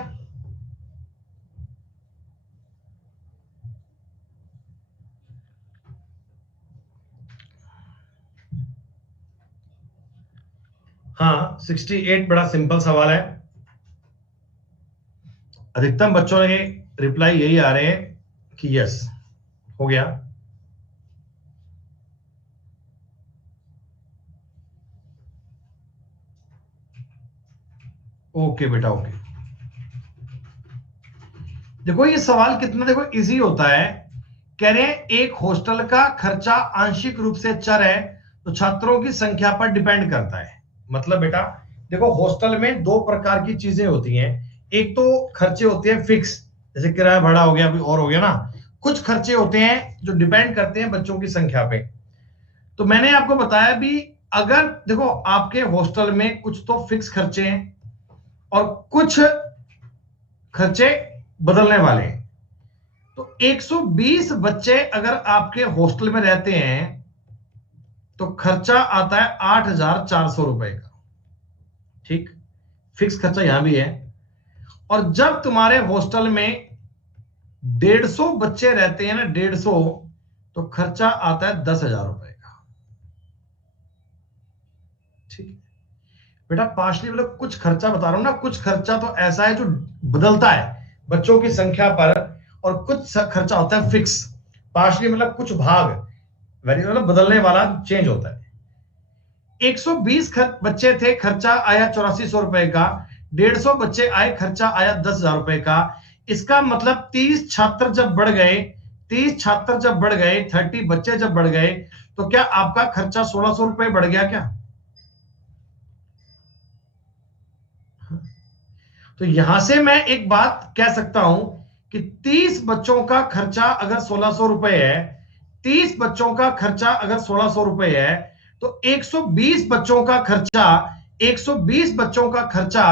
हाँ, 68 बड़ा सिंपल सवाल है। अधिकतम बच्चों ने रिप्लाई यही आ रहे हैं कि यस हो गया। ओके बेटा, ओके। देखो ये सवाल कितना देखो इजी होता है। कह रहे हैं एक हॉस्टल का खर्चा आंशिक रूप से चर है तो छात्रों की संख्या पर डिपेंड करता है। मतलब बेटा देखो हॉस्टल में दो प्रकार की चीजें होती हैं। एक तो खर्चे होते हैं फिक्स, जैसे किराया भाड़ा हो गया, अभी और हो गया ना। कुछ खर्चे होते हैं जो डिपेंड करते हैं बच्चों की संख्या पे। तो मैंने आपको बताया भी, अगर देखो आपके हॉस्टल में कुछ तो फिक्स खर्चे हैं और कुछ खर्चे बदलने वाले हैं। तो 120 बच्चे अगर आपके हॉस्टल में रहते हैं तो खर्चा आता है 8,400 रुपए का। ठीक, फिक्स खर्चा यहां भी है। और जब तुम्हारे हॉस्टल में 150 बच्चे रहते हैं ना, 150, तो खर्चा आता है 10,000 रुपए का। ठीक है बेटा, पार्शली मतलब कुछ खर्चा बता रहा हूं ना, कुछ खर्चा तो ऐसा है जो बदलता है बच्चों की संख्या पर, और कुछ खर्चा होता है फिक्स। पार्शली मतलब कुछ भाग वेरी मतलब बदलने वाला, चेंज होता है। 120 बच्चे थे, खर्चा आया 8400 रुपए का। 150 बच्चे आए, खर्चा आया 10,000 रुपए का। इसका मतलब 30 छात्र जब बढ़ गए, 30 छात्र जब बढ़ गए, 30 बच्चे जब बढ़ गए, तो क्या आपका खर्चा 1600 रुपए बढ़ गया क्या? तो यहां से मैं एक बात कह सकता हूं कि 30 बच्चों का खर्चा अगर 1600 रुपए है, 30 बच्चों का खर्चा अगर 1600 रुपए है, तो 120 बच्चों का खर्चा, 120 बच्चों का खर्चा,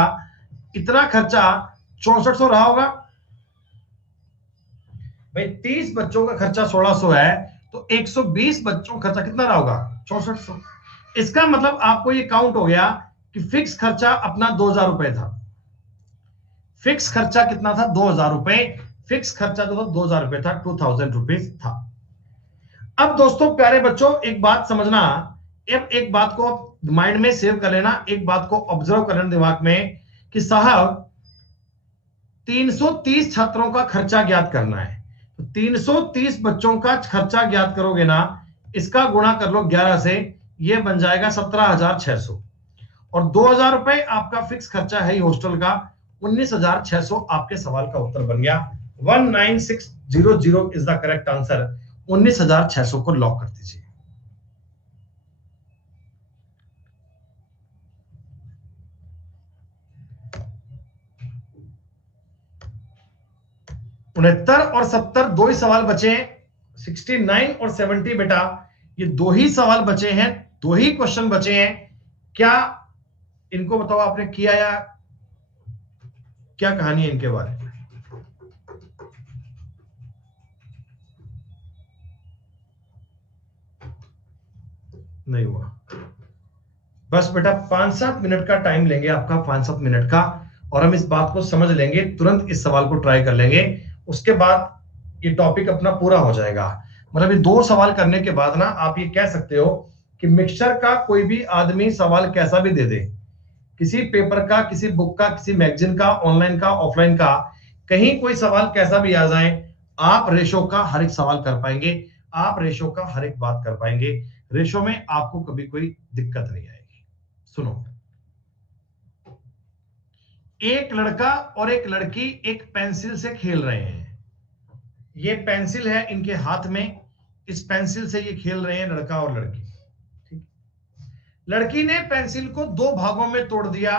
इतना खर्चा 6400 रहा होगा। भाई 30 बच्चों का खर्चा 1600 है, तो 120 बच्चों का खर्चा कितना रहा होगा? 6400। इसका मतलब आपको ये काउंट हो गया कि फिक्स खर्चा अपना 2000 रुपए था। फिक्स खर्चा कितना था? 2000 रुपए। फिक्स खर्चा जो था 2000 रुपए था, 2000 रुपीज था। अब दोस्तों प्यारे बच्चों एक बात समझना, अब एक बात को माइंड में सेव कर लेना, एक बात को ऑब्जर्व कर लेना दिमाग में कि साहब 330 छात्रों का खर्चा ज्ञात करना है। तो 330 बच्चों का खर्चा ज्ञात करोगे ना, इसका गुणा कर लो 11 से, ये बन जाएगा 17,600। और 2000 रुपए आपका फिक्स खर्चा है हॉस्टल का, 19,600 आपके सवाल का उत्तर बन गया। 19600 इज द करेक्ट आंसर। 19,600 को लॉक कर दीजिए। उनहत्तर और 70 दो ही सवाल बचे हैं। 69 और 70 बेटा ये दो ही सवाल बचे हैं, दो ही क्वेश्चन बचे हैं। क्या इनको बताओ आपने किया या क्या कहानी है इनके बारे में? नहीं हुआ। बस बेटा 5-7 मिनट का टाइम लेंगे आपका, 5-7 मिनट का, और हम इस बात को समझ लेंगे, तुरंत इस सवाल को ट्राई कर लेंगे। उसके बाद ये टॉपिक अपना पूरा हो जाएगा। मतलब ये दो सवाल करने के बाद ना आप ये कह सकते हो कि मिक्सचर का कोई भी आदमी सवाल कैसा भी दे दे, किसी पेपर का, किसी बुक का, किसी मैगजीन का, ऑनलाइन का, ऑफलाइन का, कहीं कोई सवाल कैसा भी आ जाए, आप रेशो का हर एक सवाल कर पाएंगे, आप रेशो का हर एक बात कर पाएंगे। रेशो में आपको कभी कोई दिक्कत नहीं आएगी। सुनो, एक लड़का और एक लड़की एक पेंसिल से खेल रहे हैं। ये पेंसिल है इनके हाथ में, इस पेंसिल से ये खेल रहे हैं लड़का और लड़की। ठीक, लड़की ने पेंसिल को दो भागों में तोड़ दिया,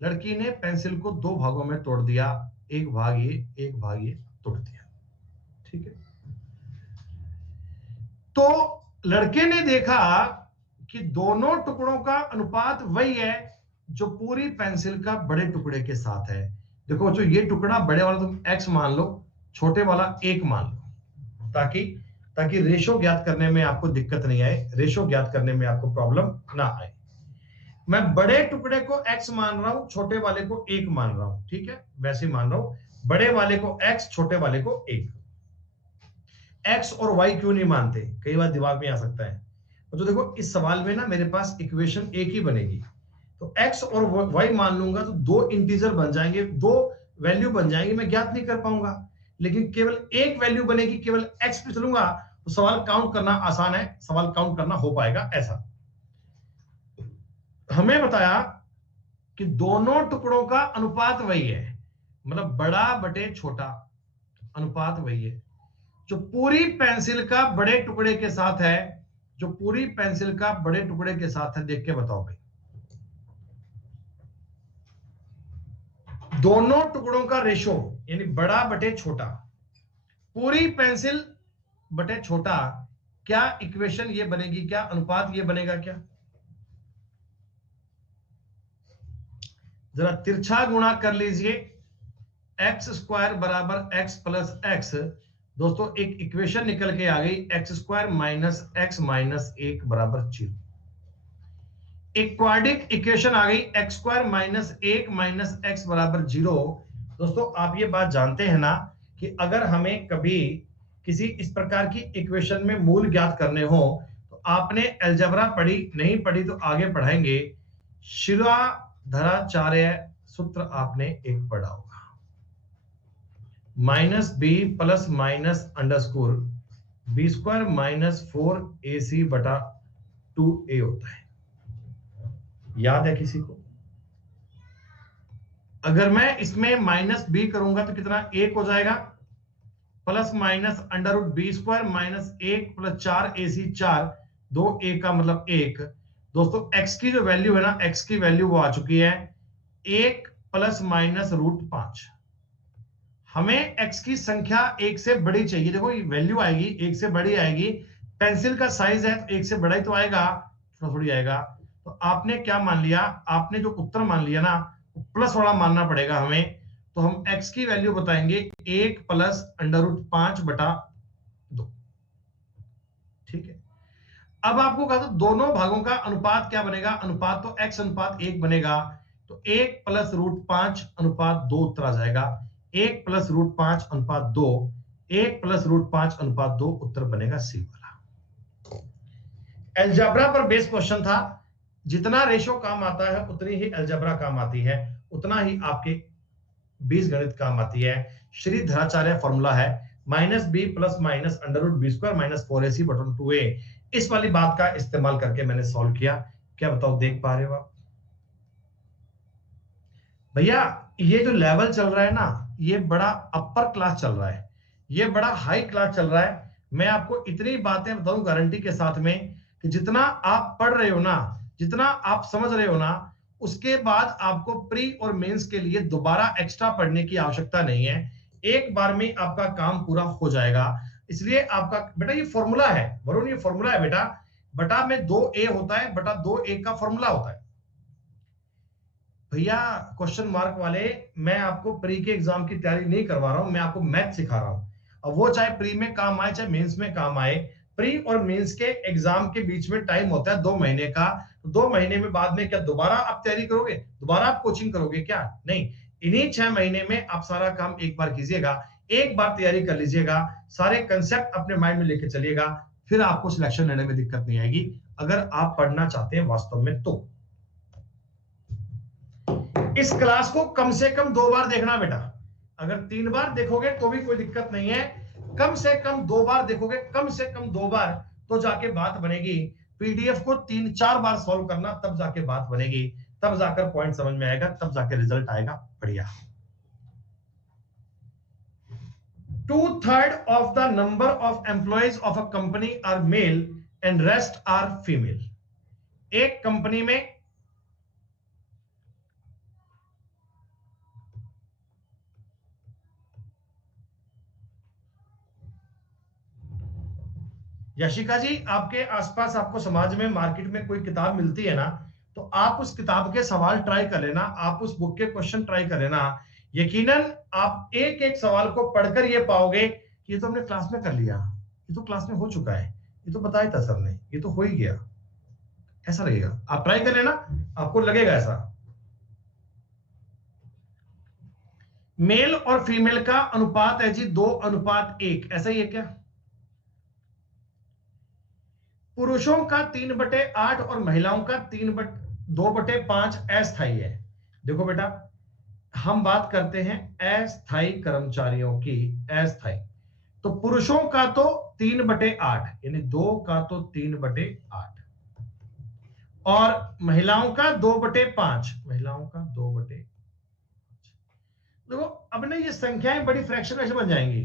लड़की ने पेंसिल को दो भागों में तोड़ दिया, एक भाग ये, एक भाग ये तोड़ दिया। ठीक है, तो लड़के ने देखा कि दोनों टुकड़ों का अनुपात वही है, जो पूरी पेंसिल का बड़े टुकड़े के साथ है। देखो जो ये टुकड़ा बड़े वाला तुम x मान लो, छोटे वाला 1 मान लो, ताकि ताकि रेशो ज्ञात करने में आपको दिक्कत नहीं आए, रेशो ज्ञात करने में आपको प्रॉब्लम ना आए। मैं बड़े टुकड़े को x मान रहा हूं, छोटे वाले को 1 मान रहा हूं, ठीक है, वैसे ही मान रहा हूं। बड़े वाले को x, छोटे वाले को 1। x और y क्यों नहीं मानते, कई बार दिमाग में आ सकता है। तो देखो इस सवाल में ना मेरे पास इक्वेशन एक ही बनेगी, तो x और y मान लूंगा तो दो इंटीजर बन जाएंगे, दो वैल्यू बन जाएंगे, मैं ज्ञात नहीं कर पाऊंगा। लेकिन केवल एक वैल्यू बनेगी, केवल x पे चलूंगा तो सवाल काउंट करना आसान है, सवाल काउंट करना हो पाएगा। ऐसा हमें बताया कि दोनों टुकड़ों का अनुपात वही है, मतलब बड़ा बटे छोटा अनुपात वही है। जो पूरी पेंसिल का बड़े टुकड़े के साथ है, जो पूरी पेंसिल का बड़े टुकड़े के साथ है, देख के बताओ भाई। दोनों टुकड़ों का रेशो यानी बड़ा बटे छोटा, पूरी पेंसिल बटे छोटा, क्या इक्वेशन ये बनेगी, क्या अनुपात ये बनेगा क्या? जरा तिरछा गुणा कर लीजिए, एक्स स्क्वायर बराबर एक्स प्लस एक्स। दोस्तों एक इक्वेशन निकल के आ गई, एक्स स्क्वायर माइनस एक बराबर 0। एक क्वाड्रिक इक्वेशन आ गई, एक्स स्क्वायर माइनस एक्स बराबर 0। दोस्तों आप ये बात जानते हैं ना कि अगर हमें कभी किसी इस प्रकार की इक्वेशन में मूल ज्ञात करने हो तो आपने अलजेब्रा पढ़ी, नहीं पढ़ी तो आगे पढ़ाएंगे, शिरोधाराचार्य सूत्र आपने एक पढ़ा होगा, minus B plus minus underscore B square -4ac बटा 2a होता है। याद है किसी को? अगर मैं इसमें माइनस बी करूंगा तो कितना, 1 हो जाएगा, plus minus under root B square -1 plus 4ac 4, 2a का मतलब 1। दोस्तों x की जो वैल्यू है ना, x की वैल्यू वो आ चुकी है 1 प्लस माइनस रूट 5। हमें x की संख्या 1 से बड़ी चाहिए। देखो ये वैल्यू आएगी 1 से बड़ी आएगी, पेंसिल का साइज है तो 1 से बड़ा ही तो आएगा, थोड़ा थोड़ी आएगा। तो आपने क्या मान लिया, आपने जो उत्तर मान लिया ना प्लस वाला मानना पड़ेगा हमें। तो हम x की वैल्यू बताएंगे 1 प्लस अंडर रूट 5 बटा 2, ठीक है। अब आपको कहा तो दोनों भागों का अनुपात क्या बनेगा, अनुपात तो x अनुपात 1 बनेगा, तो 1 प्लस रूट 5 अनुपात 2 उत्तर आ जाएगा। 1 प्लस रूट 5 अनुपात 2, 1 प्लस रूट 5 अनुपात 2 उत्तर बनेगा सी वाला। अलजेब्रा पर बेस क्वेश्चन था, जितना रेशो काम आता है उतनी ही अलजेब्रा काम आती है, उतना ही आपके बीज गणित काम आती है। श्रीधराचार्य फॉर्मूला है minus B plus minus under root B square -4ac बटन 2a। इस वाली बात का इस्तेमाल करके मैंने सॉल्व किया। क्या बताओ, देख पा रहे हो आप? भैया ये जो लेवल चल रहा है ना, ये बड़ा अपर क्लास चल रहा है, ये बड़ा हाई क्लास चल रहा है। मैं आपको इतनी बातें बताऊं गारंटी के साथ में कि जितना आप पढ़ रहे हो ना, जितना आप समझ रहे हो ना, उसके बाद आपको प्री और मेंस के लिए दोबारा एक्स्ट्रा पढ़ने की आवश्यकता नहीं है, एक बार में आपका काम पूरा हो जाएगा। इसलिए आपका बेटा ये फॉर्मूला है वरुण, ये फॉर्मूला है बेटा, बटा में 2a होता है, बटा 2a का फॉर्मूला होता है भैया। क्वेश्चन मार्क वाले, मैं आपको प्री के एग्जाम की तैयारी नहीं करवा रहा हूं, मैं आपको मैथ सिखा रहा हूं। अब वो चाहे प्री में काम आए चाहे मेंस में काम आए, प्री और मेंस के एग्जाम के बीच में टाइम होता है 2 महीने का। तो 2 महीने में बाद में क्या दोबारा आप तैयारी करोगे, दोबारा आप कोचिंग करोगे क्या? नहीं, इन्हीं 6 महीने में आप सारा काम एक बार कीजिएगा, एक बार तैयारी कर लीजिएगा, सारे कंसेप्ट अपने माइंड में लेके चलिएगा, फिर आपको सिलेक्शन लेने में दिक्कत नहीं आएगी, अगर आप पढ़ना चाहते हैं वास्तव में तो। इस क्लास को कम से कम 2 बार देखना बेटा, अगर 3 बार देखोगे तो भी कोई दिक्कत नहीं है, कम से कम 2 बार देखोगे, कम से कम 2 बार, तो जाके बात बनेगी। पीडीएफ को 3-4 बार सॉल्व करना, तब जाके बात बनेगी, तब जाकर पॉइंट समझ में आएगा, तब जाके रिजल्ट आएगा बढ़िया। 2/3 of the number of employees of a company are male and rest are female। एक कंपनी में यशिका जी, आपके आसपास आपको समाज में मार्केट में कोई किताब मिलती है ना, तो आप उस किताब के सवाल ट्राई कर लेना, आप उस बुक के क्वेश्चन ट्राई कर लेना। यकीनन आप एक एक सवाल को पढ़कर ये पाओगे कि ये तो हमने क्लास में कर लिया, ये तो क्लास में हो चुका है, ये तो बताया था सर ने, ये तो हो ही गया। ऐसा लगेगा, आप ट्राई कर लेना, आपको लगेगा ऐसा। मेल और फीमेल का अनुपात है जी 2:1, ऐसा ही है क्या? पुरुषों का 3/8 और महिलाओं का 2/5 अस्थायी है। देखो बेटा, हम बात करते हैं अस्थायी कर्मचारियों की, अस्थायी। तो पुरुषों का तो 3/8, यानी 2 का तो 3/8, और महिलाओं का 2/5, महिलाओं का 2/5। देखो अब ना ये संख्याएं बड़ी फ्रैक्शन ऐसे बन जाएंगी,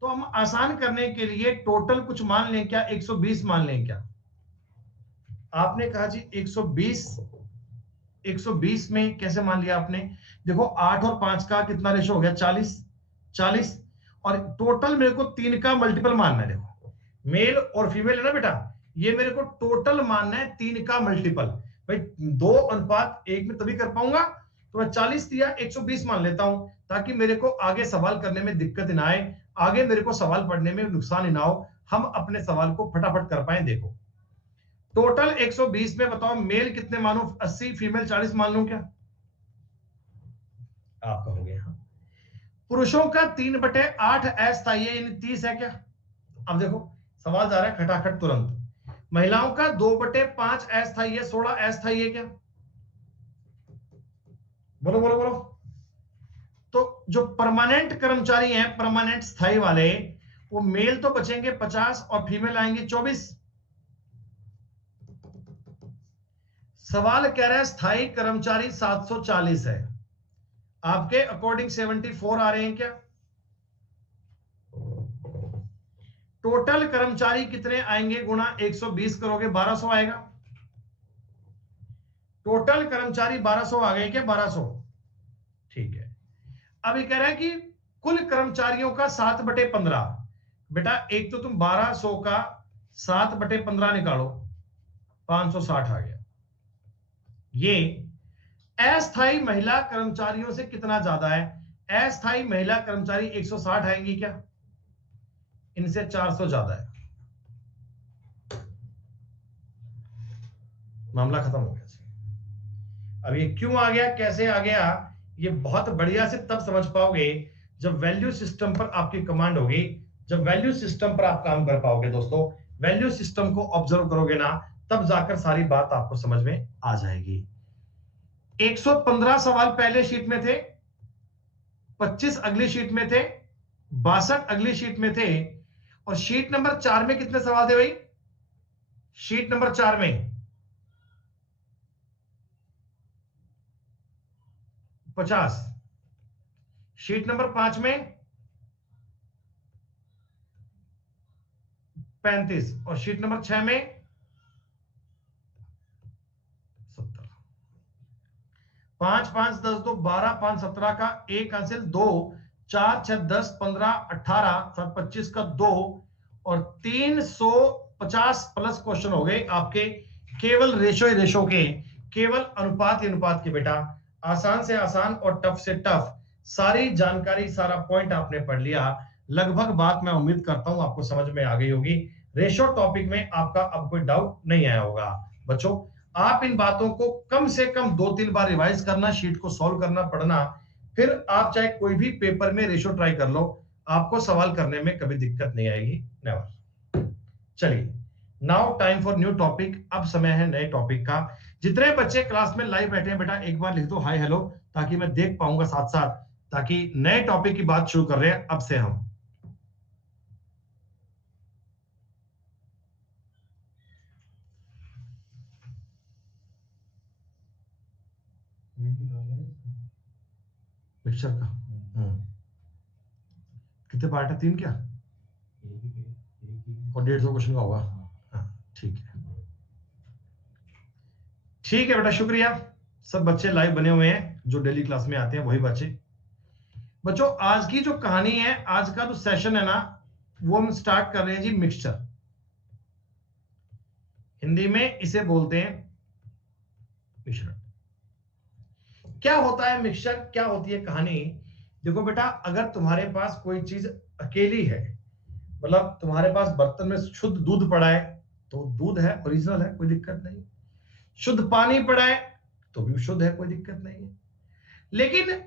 तो हम आसान करने के लिए टोटल कुछ मान लें क्या? 120 मान लें क्या? आपने कहा जी 120, 120 में कैसे मान लिया आपने? देखो 8 और 5 का कितना रेशो हो गया? 40, 40। और टोटल मेरे को 3 का मल्टीपल मानना है। देखो मेल और फीमेल है ना बेटा, ये मेरे को टोटल मानना है 3 का मल्टीपल। भाई 2:1 में तभी कर पाऊंगा, तो मैं 40 दिया 120 मान लेता हूं, ताकि मेरे को आगे सवाल करने में दिक्कत ना आए, आगे मेरे को सवाल पढ़ने में नुकसान ना हो, हम अपने सवाल को फटाफट कर पाए। देखो टोटल 120 में बताओ मेल कितने मानूं? 80, फीमेल 40 मान लूं क्या? आप कहोगे हाँ। पुरुषों का 3/8 अस्थायी है, यानी 30 है क्या? अब देखो सवाल जा रहा है खटाखट तुरंत। महिलाओं का 2/5 अस्थायी है, 16 अस्थायी है क्या? बोलो बोलो बोलो। तो जो परमानेंट कर्मचारी हैं, परमानेंट स्थायी वाले, वो मेल तो बचेंगे 50 और फीमेल आएंगे 24। सवाल कह रहा है स्थायी कर्मचारी 740 है, आपके अकॉर्डिंग 74 आ रहे हैं क्या? टोटल कर्मचारी कितने आएंगे? गुणा 120 करोगे 1200 आएगा। टोटल कर्मचारी 1200 आ गए क्या? 1200, ठीक है। अब ये कह रहा है कि कुल कर्मचारियों का 7/15। बेटा एक तो तुम 1200 का 7/15 निकालो, 560 आ गया। ये अस्थायी महिला कर्मचारियों से कितना ज्यादा है? अस्थायी महिला कर्मचारी 160 आएंगी क्या? इनसे 400 ज्यादा है। मामला खत्म हो गया। अब ये क्यों आ गया, कैसे आ गया, ये बहुत बढ़िया से तब समझ पाओगे जब वैल्यू सिस्टम पर आपकी कमांड होगी, जब वैल्यू सिस्टम पर आप काम कर पाओगे। दोस्तों वैल्यू सिस्टम को ऑब्जर्व करोगे ना, तब जाकर सारी बात आपको समझ में आ जाएगी। 115 सवाल पहले शीट में थे, 25 अगली शीट में थे, 62 अगली शीट में थे, और शीट नंबर 4 में कितने सवाल थे भाई? शीट नंबर 4 में 50, शीट नंबर 5 में 35, और शीट नंबर 6 में 70। 5 5 10 2 12, 5 17 का एक हासिल 2, 4 6 10 15 18, 7 25 का 2, और 350 प्लस क्वेश्चन हो गए आपके, केवल रेशो ही रेशो के, केवल अनुपात ही अनुपात के। बेटा आसान से आसान और टफ से टफ सारी जानकारी, सारा पॉइंट आपने पढ़ लिया। लगभग बात मैं उम्मीद करता हूं आपको समझ में आ गई होगी। रेशो टॉपिक में आपका अब कोई डाउट नहीं आया होगा। बच्चों आप इन बातों को कम से कम 2-3 बार रिवाइज करना, शीट को सॉल्व करना, पढ़ना, फिर आप चाहे कोई भी पेपर में रेशो ट्राई कर लो, आपको सवाल करने में कभी दिक्कत नहीं आएगी, नेवर। चलिए now time for new topic, अब समय है नए टॉपिक का। जितने बच्चे क्लास में लाइव बैठे हैं बेटा एक बार लिख दो हाय हेलो, ताकि मैं देख पाऊंगा साथ साथ, ताकि नए टॉपिक की बात शुरू कर रहे हैं अब से हम। मिक्सचर का कितने पार्ट है? 3 क्या? और 150 क्वेश्चन का होगा। हाँ ठीक है, ठीक है बेटा, शुक्रिया। सब बच्चे लाइव बने हुए हैं, जो डेली क्लास में आते हैं वही बच्चे। बच्चों आज की जो कहानी है, आज का जो सेशन है ना, वो हम स्टार्ट कर रहे हैं जी मिक्सचर। हिंदी में इसे बोलते हैं मिश्रण। क्या होता है मिक्सचर, क्या होती है कहानी? देखो बेटा, अगर तुम्हारे पास कोई चीज अकेली है, मतलब तुम्हारे पास बर्तन में शुद्ध दूध पड़ा है, तो दूध है, ओरिजिनल है, कोई दिक्कत नहीं। शुद्ध पानी पड़ा है तो भी शुद्ध है, कोई दिक्कत नहीं है। लेकिन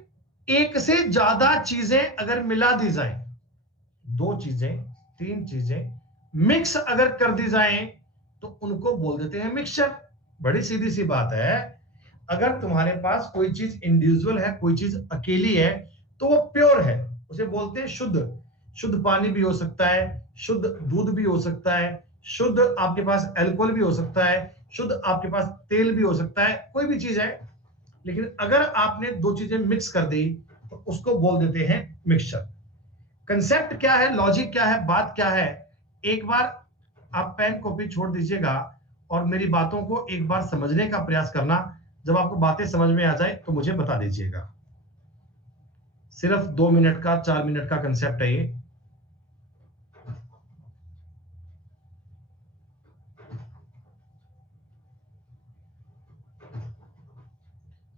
एक से ज्यादा चीजें अगर मिला दी जाए, दो चीजें, तीन चीजें मिक्स अगर कर दी जाए, तो उनको बोल देते हैं मिक्सचर। बड़ी सीधी सी बात है। अगर तुम्हारे पास कोई चीज इंडिविजुअल है, कोई चीज अकेली है, तो वो प्योर है, उसे बोलते हैं शुद्ध। शुद्ध पानी भी हो सकता है, शुद्ध दूध भी हो सकता है, शुद्ध आपके पास अल्कोहल भी हो सकता है, शुद्ध आपके पास तेल भी हो सकता है, कोई भी चीज है। लेकिन अगर आपने दो चीजें मिक्स कर दी, तो उसको बोल देते हैं मिक्सचर। कंसेप्ट क्या है, लॉजिक क्या है, बात क्या है, एक बार आप पेन कॉपी छोड़ दीजिएगा और मेरी बातों को एक बार समझने का प्रयास करना। जब आपको बातें समझ में आ जाए तो मुझे बता दीजिएगा। सिर्फ 2 मिनट का, 4 मिनट का कंसेप्ट है ये।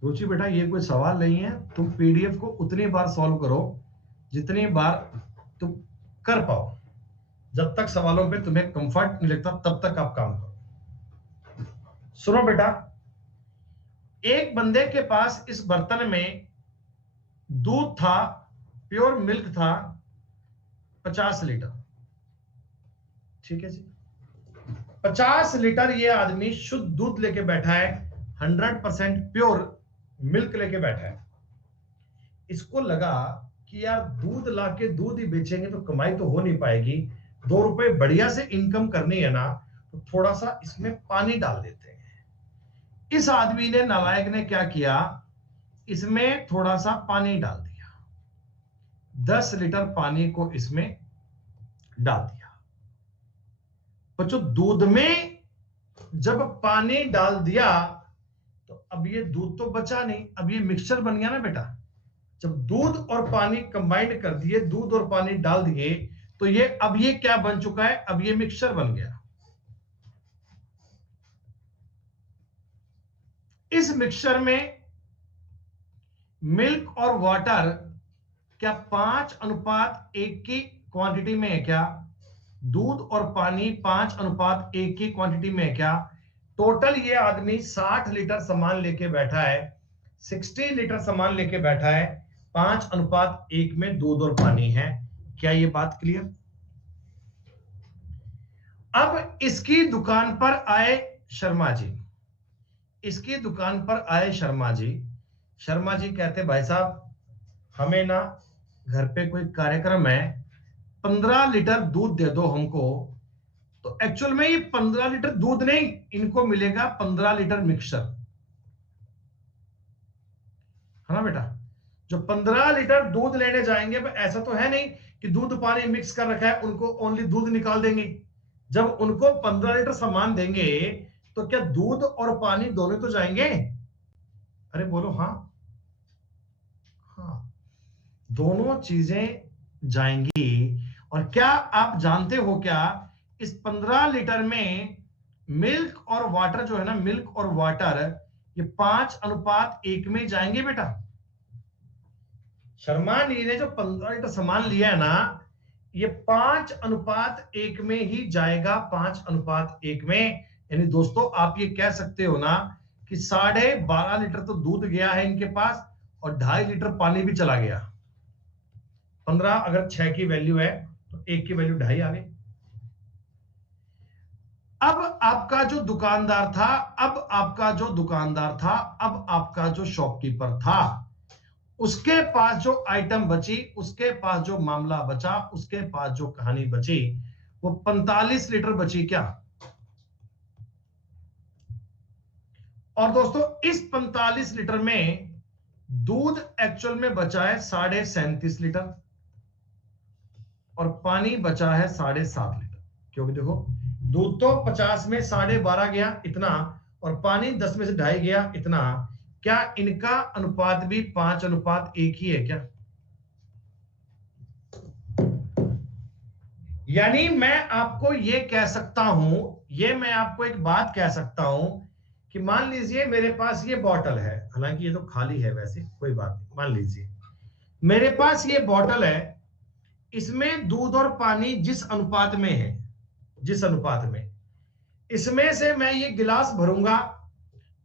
रुचि बेटा, ये कोई सवाल नहीं है, तुम पीडीएफ को उतनी बार सॉल्व करो जितनी बार तुम कर पाओ। जब तक सवालों पे तुम्हें कंफर्ट नहीं लगता तब तक आप काम करो। सुनो बेटा, एक बंदे के पास इस बर्तन में दूध था, प्योर मिल्क था, 50 लीटर। ठीक है जी, 50 लीटर ये आदमी शुद्ध दूध लेके बैठा है, 100% प्योर मिल्क लेके बैठा है। इसको लगा कि यार दूध लाके दूध ही बेचेंगे तो कमाई तो हो नहीं पाएगी, 2 रुपए बढ़िया से इनकम करनी है ना, तो थोड़ा सा इसमें पानी डाल देते हैं। इस आदमी ने, नालायक ने क्या किया, इसमें थोड़ा सा पानी डाल दिया, 10 लीटर पानी को इसमें डाल दिया। बच्चों, दूध में जब पानी डाल दिया तो अब ये दूध तो बचा नहीं, अब ये मिक्सचर बन गया ना बेटा। जब दूध और पानी कंबाइंड कर दिए, दूध और पानी डाल दिए, तो ये अब ये क्या बन चुका है, अब ये मिक्सचर बन गया। इस मिक्सचर में मिल्क और वाटर क्या 5:1 की क्वांटिटी में है क्या? दूध और पानी 5:1 की क्वांटिटी में है क्या? टोटल ये आदमी 60 लीटर सामान लेके बैठा है, 60 लीटर सामान लेके बैठा है, 5:1 में दूध और पानी है। क्या ये बात क्लियर? अब इसकी दुकान पर आए शर्मा जी, इसकी दुकान पर आए शर्मा जी। शर्मा जी कहते, भाई साहब हमें ना घर पे कोई कार्यक्रम है, 15 लीटर दूध दे दो हमको। तो एक्चुअल में ये 15 लीटर दूध नहीं, इनको मिलेगा 15 लीटर मिक्सचर, है ना बेटा। जो 15 लीटर दूध लेने जाएंगे, ऐसा तो है नहीं कि दूध पानी मिक्स कर रखा है, उनको ओनली दूध निकाल देंगे। जब उनको 15 लीटर सामान देंगे, तो क्या दूध और पानी दोनों तो जाएंगे? अरे बोलो हाँ। हाँ, दोनों चीजें जाएंगी। और क्या आप जानते हो क्या, इस 15 लीटर में मिल्क और वाटर जो है ना, मिल्क और वाटर ये 5:1 में जाएंगे बेटा। शर्मा जी ने जो 15 लीटर सामान लिया है ना, ये 5:1 में ही जाएगा, 5:1 में। यानी दोस्तों आप ये कह सकते हो ना कि 12.5 लीटर तो दूध गया है इनके पास, और 2.5 लीटर पानी भी चला गया। 15 अगर 6 की वैल्यू है तो 1 की वैल्यू 2.5 आ गई। अब आपका जो दुकानदार था, अब आपका जो दुकानदार था, अब आपका जो शॉपकीपर था, उसके पास जो आइटम बची, उसके पास जो मामला बचा, उसके पास जो कहानी बची, वो 45 लीटर बची क्या? और दोस्तों इस 45 लीटर में दूध एक्चुअल में बचा है 37.5 लीटर, और पानी बचा है 7.5 लीटर। क्योंकि देखो, दूध तो 50 में 12.5 गया इतना, और पानी 10 में से 2.5 गया इतना। क्या इनका अनुपात भी 5:1 ही है क्या? यानी मैं आपको यह कह सकता हूं, मैं आपको एक बात कह सकता हूं कि मान लीजिए मेरे पास ये बॉटल है, हालांकि ये तो खाली है, वैसे कोई बात नहीं, मान लीजिए मेरे पास ये बॉटल है, इसमें दूध और पानी जिस अनुपात में है, जिस अनुपात में, इसमें से मैं ये गिलास भरूंगा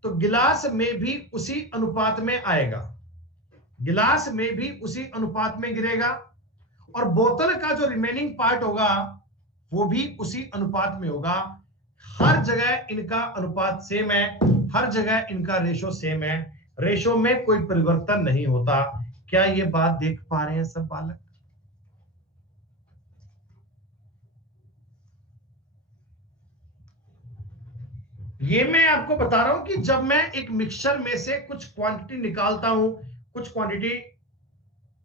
तो गिलास में भी उसी अनुपात में आएगा, गिलास में भी उसी अनुपात में गिरेगा, और बोतल का जो रिमेनिंग पार्ट होगा वो भी उसी अनुपात में होगा। हर जगह इनका अनुपात सेम है, हर जगह इनका रेशो सेम है, रेशो में कोई परिवर्तन नहीं होता। क्या ये बात देख पा रहे हैं सब बालक? ये मैं आपको बता रहा हूं कि जब मैं एक मिक्सचर में से कुछ क्वांटिटी निकालता हूं, कुछ क्वांटिटी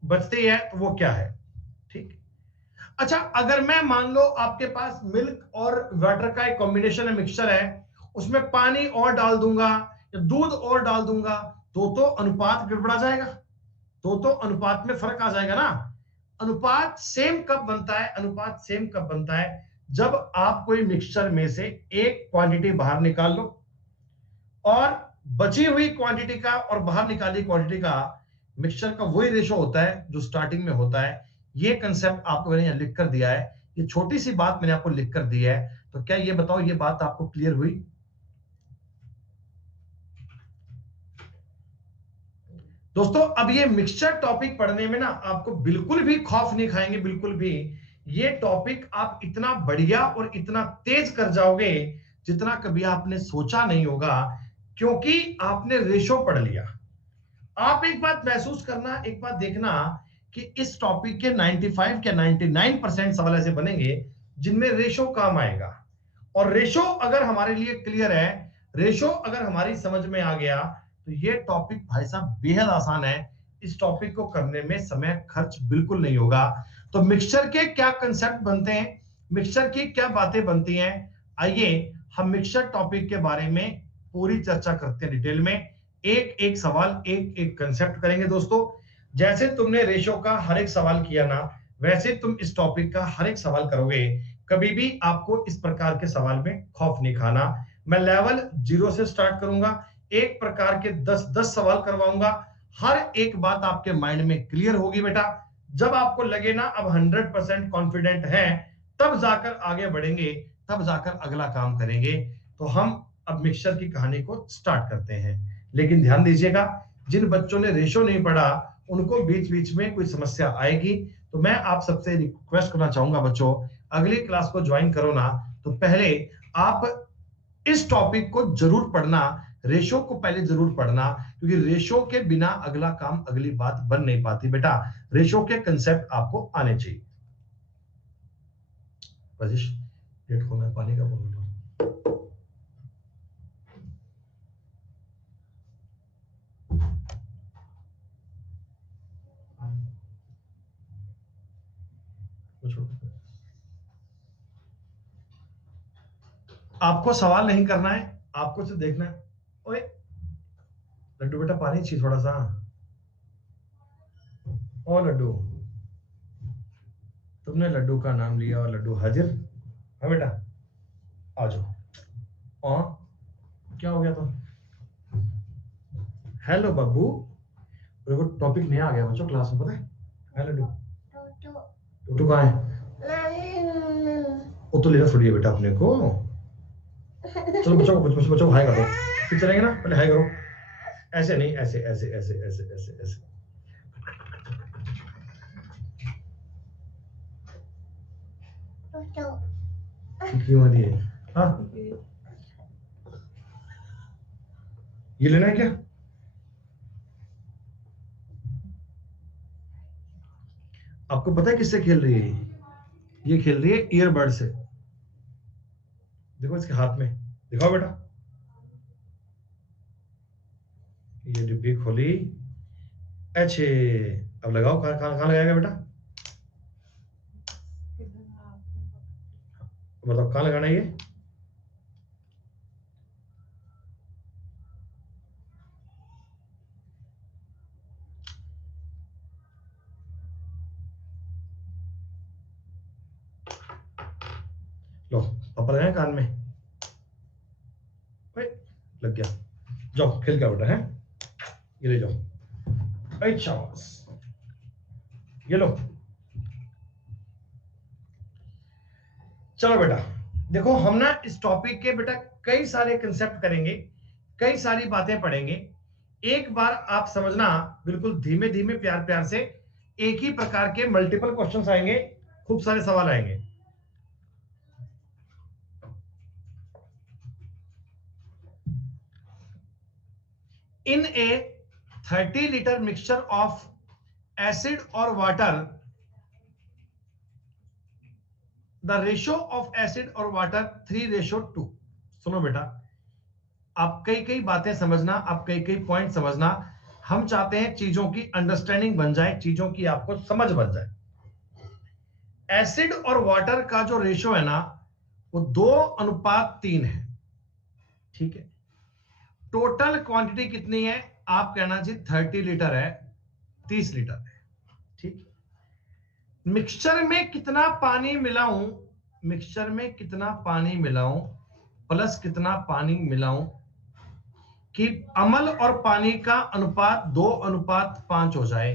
बचती है, तो वो क्या है, ठीक। अच्छा, अगर मैं मान लो आपके पास मिल्क और वाटर का एक कॉम्बिनेशन है, मिक्सचर है, उसमें पानी और डाल दूंगा या दूध और डाल दूंगा, तो अनुपात गड़बड़ा जाएगा, तो अनुपात में फर्क आ जाएगा ना। अनुपात सेम कब बनता है, अनुपात सेम कब बनता है, जब आप कोई मिक्सचर में से एक क्वांटिटी बाहर निकाल लो और बची हुई क्वांटिटी का और बाहर निकाली क्वांटिटी का मिक्सचर का वही रेशो होता है जो स्टार्टिंग में होता है। ये कंसेप्ट आपको मैंने यहां लिख कर दिया है, ये छोटी सी बात मैंने आपको लिख कर दी है। तो क्या ये बताओ, ये बात आपको क्लियर हुई? दोस्तों, अब ये मिक्सचर टॉपिक पढ़ने में ना आपको बिल्कुल भी खौफ नहीं खाएंगे, बिल्कुल भी। ये टॉपिक आप इतना बढ़िया और इतना तेज कर जाओगे जितना कभी आपने सोचा नहीं होगा, क्योंकि आपने रेशो पढ़ लिया। आप एक बात महसूस करना, एक बात देखना कि इस टॉपिक के 95 या 99% सवाल ऐसे बनेंगे जिनमें रेशो काम आएगा। और रेशो अगर हमारे लिए क्लियर है, रेशो अगर हमारी समझ में आ गया, तो ये टॉपिक भाई साहब बेहद आसान है। इस टॉपिक को करने में समय खर्च बिल्कुल नहीं होगा। तो मिक्सचर के क्या कंसेप्ट बनते हैं, मिक्सचर की क्या बातें बनती हैं, आइए हम मिक्सचर टॉपिक के बारे में पूरी चर्चा करते हैं डिटेल में। एक एक सवाल, एक एक कंसेप्ट करेंगे दोस्तों। जैसे तुमने रेशो का हर एक सवाल किया ना, वैसे तुम इस टॉपिक का हर एक सवाल करोगे। कभी भी आपको इस प्रकार के सवाल में खौफ नहीं खाना। मैं लेवल 0 से स्टार्ट करूंगा, एक प्रकार के 10-10 सवाल करवाऊंगा। हर एक बात आपके माइंड में क्लियर होगी बेटा। जब आपको लगे ना अब 100% कॉन्फिडेंट है, तब जाकर आगे बढ़ेंगे, तब जाकर अगला काम करेंगे। तो हम अब मिक्सचर की कहानी को स्टार्ट करते हैं। लेकिन ध्यान दीजिएगा, जिन बच्चों ने रेशो नहीं पढ़ा उनको बीच बीच में कोई समस्या आएगी, तो मैं आप सबसे रिक्वेस्ट करना चाहूंगा बच्चों, अगली क्लास को ज्वाइन करो ना, तो पहले आप इस टॉपिक को जरूर पढ़ना, रेशो को पहले जरूर पढ़ना, क्योंकि रेशो के बिना अगला काम, अगली बात बन नहीं पाती बेटा। रेशो के कंसेप्ट आपको आने चाहिए। राजेश, डेट खोलना है, पानी का बोल रहा हूं। आपको सवाल नहीं करना है, आपको सिर्फ देखना है। ओए लड्डू बेटा, पानी चाहिए थोड़ा सा। ओ लड्डू, तुमने लड्डू का नाम लिया और लड्डू हाजिर। हाँ बेटा, आ जाओ। और क्या हो गया तो? हेलो बब्बू, देखो टॉपिक नया आ गया बच्चों क्लास में, पता है? है लड्डू, टूटू कहाँ है? वो तो लेना थोड़ी है बेटा अपने को। चलो बच्चों को हाय कर दो, फिर चलेंगे ना, पहले हाय करो। ऐसे नहीं, ऐसे ऐसे ऐसे ऐसे ऐसे ऐसे। क्यों आ रही है? हाँ, ये लेना है क्या? आपको पता है किससे खेल रही है? ये खेल रही है ईयरबड से। देखो इसके हाथ में, दिखाओ बेटा। ये डिब्बी खोली, अच्छे, अब लगाओ। कहाँ कहाँ कहाँ लगाएगा बेटा? बताओ कहाँ लगाना है ये? लो, पापा लगाए कान में। ओए, लग गया, जाओ खेल के बेटा है, ये ले जाओ, अच्छा ये लो। चलो बेटा देखो, हम ना इस टॉपिक के बेटा कई सारे कंसेप्ट करेंगे, कई सारी बातें पढ़ेंगे। एक बार आप समझना, बिल्कुल धीमे धीमे प्यार प्यार से, एक ही प्रकार के मल्टीपल क्वेश्चंस आएंगे, खूब सारे सवाल आएंगे। इन ए 30 लीटर मिक्सचर ऑफ एसिड और water, the ratio of acid और वाटर 3:2। सुनो बेटा, आप कई कई बातें समझना, आप कई कई पॉइंट समझना। हम चाहते हैं चीजों की अंडरस्टैंडिंग बन जाए, चीजों की आपको समझ बन जाए। एसिड और वाटर का जो रेशियो है ना, वो 2:3 है। ठीक है, टोटल क्वांटिटी कितनी है? आप कहना जी 30 लीटर है, 30 लीटर है। ठीक, मिक्सचर में कितना पानी मिलाऊं, मिक्सचर में कितना पानी मिलाऊं प्लस कितना पानी मिलाऊं कि अम्ल और पानी का अनुपात 2:5 हो जाए।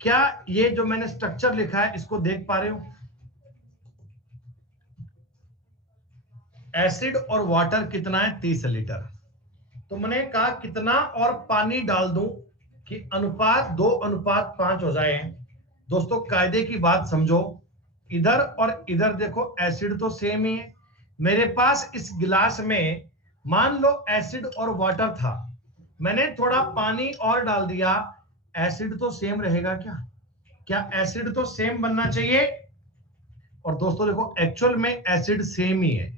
क्या ये जो मैंने स्ट्रक्चर लिखा है इसको देख पा रहे हो? एसिड और वाटर कितना है? 30 लीटर। तो मैंने कहा कितना और पानी डाल दूं कि अनुपात 2:5 हो जाए। दोस्तों कायदे की बात समझो, इधर और इधर देखो एसिड तो सेम ही है। मेरे पास इस गिलास में मान लो एसिड और वाटर था, मैंने थोड़ा पानी और डाल दिया, एसिड तो सेम रहेगा क्या? क्या एसिड तो सेम बनना चाहिए? और दोस्तों देखो एक्चुअल में एसिड सेम ही है।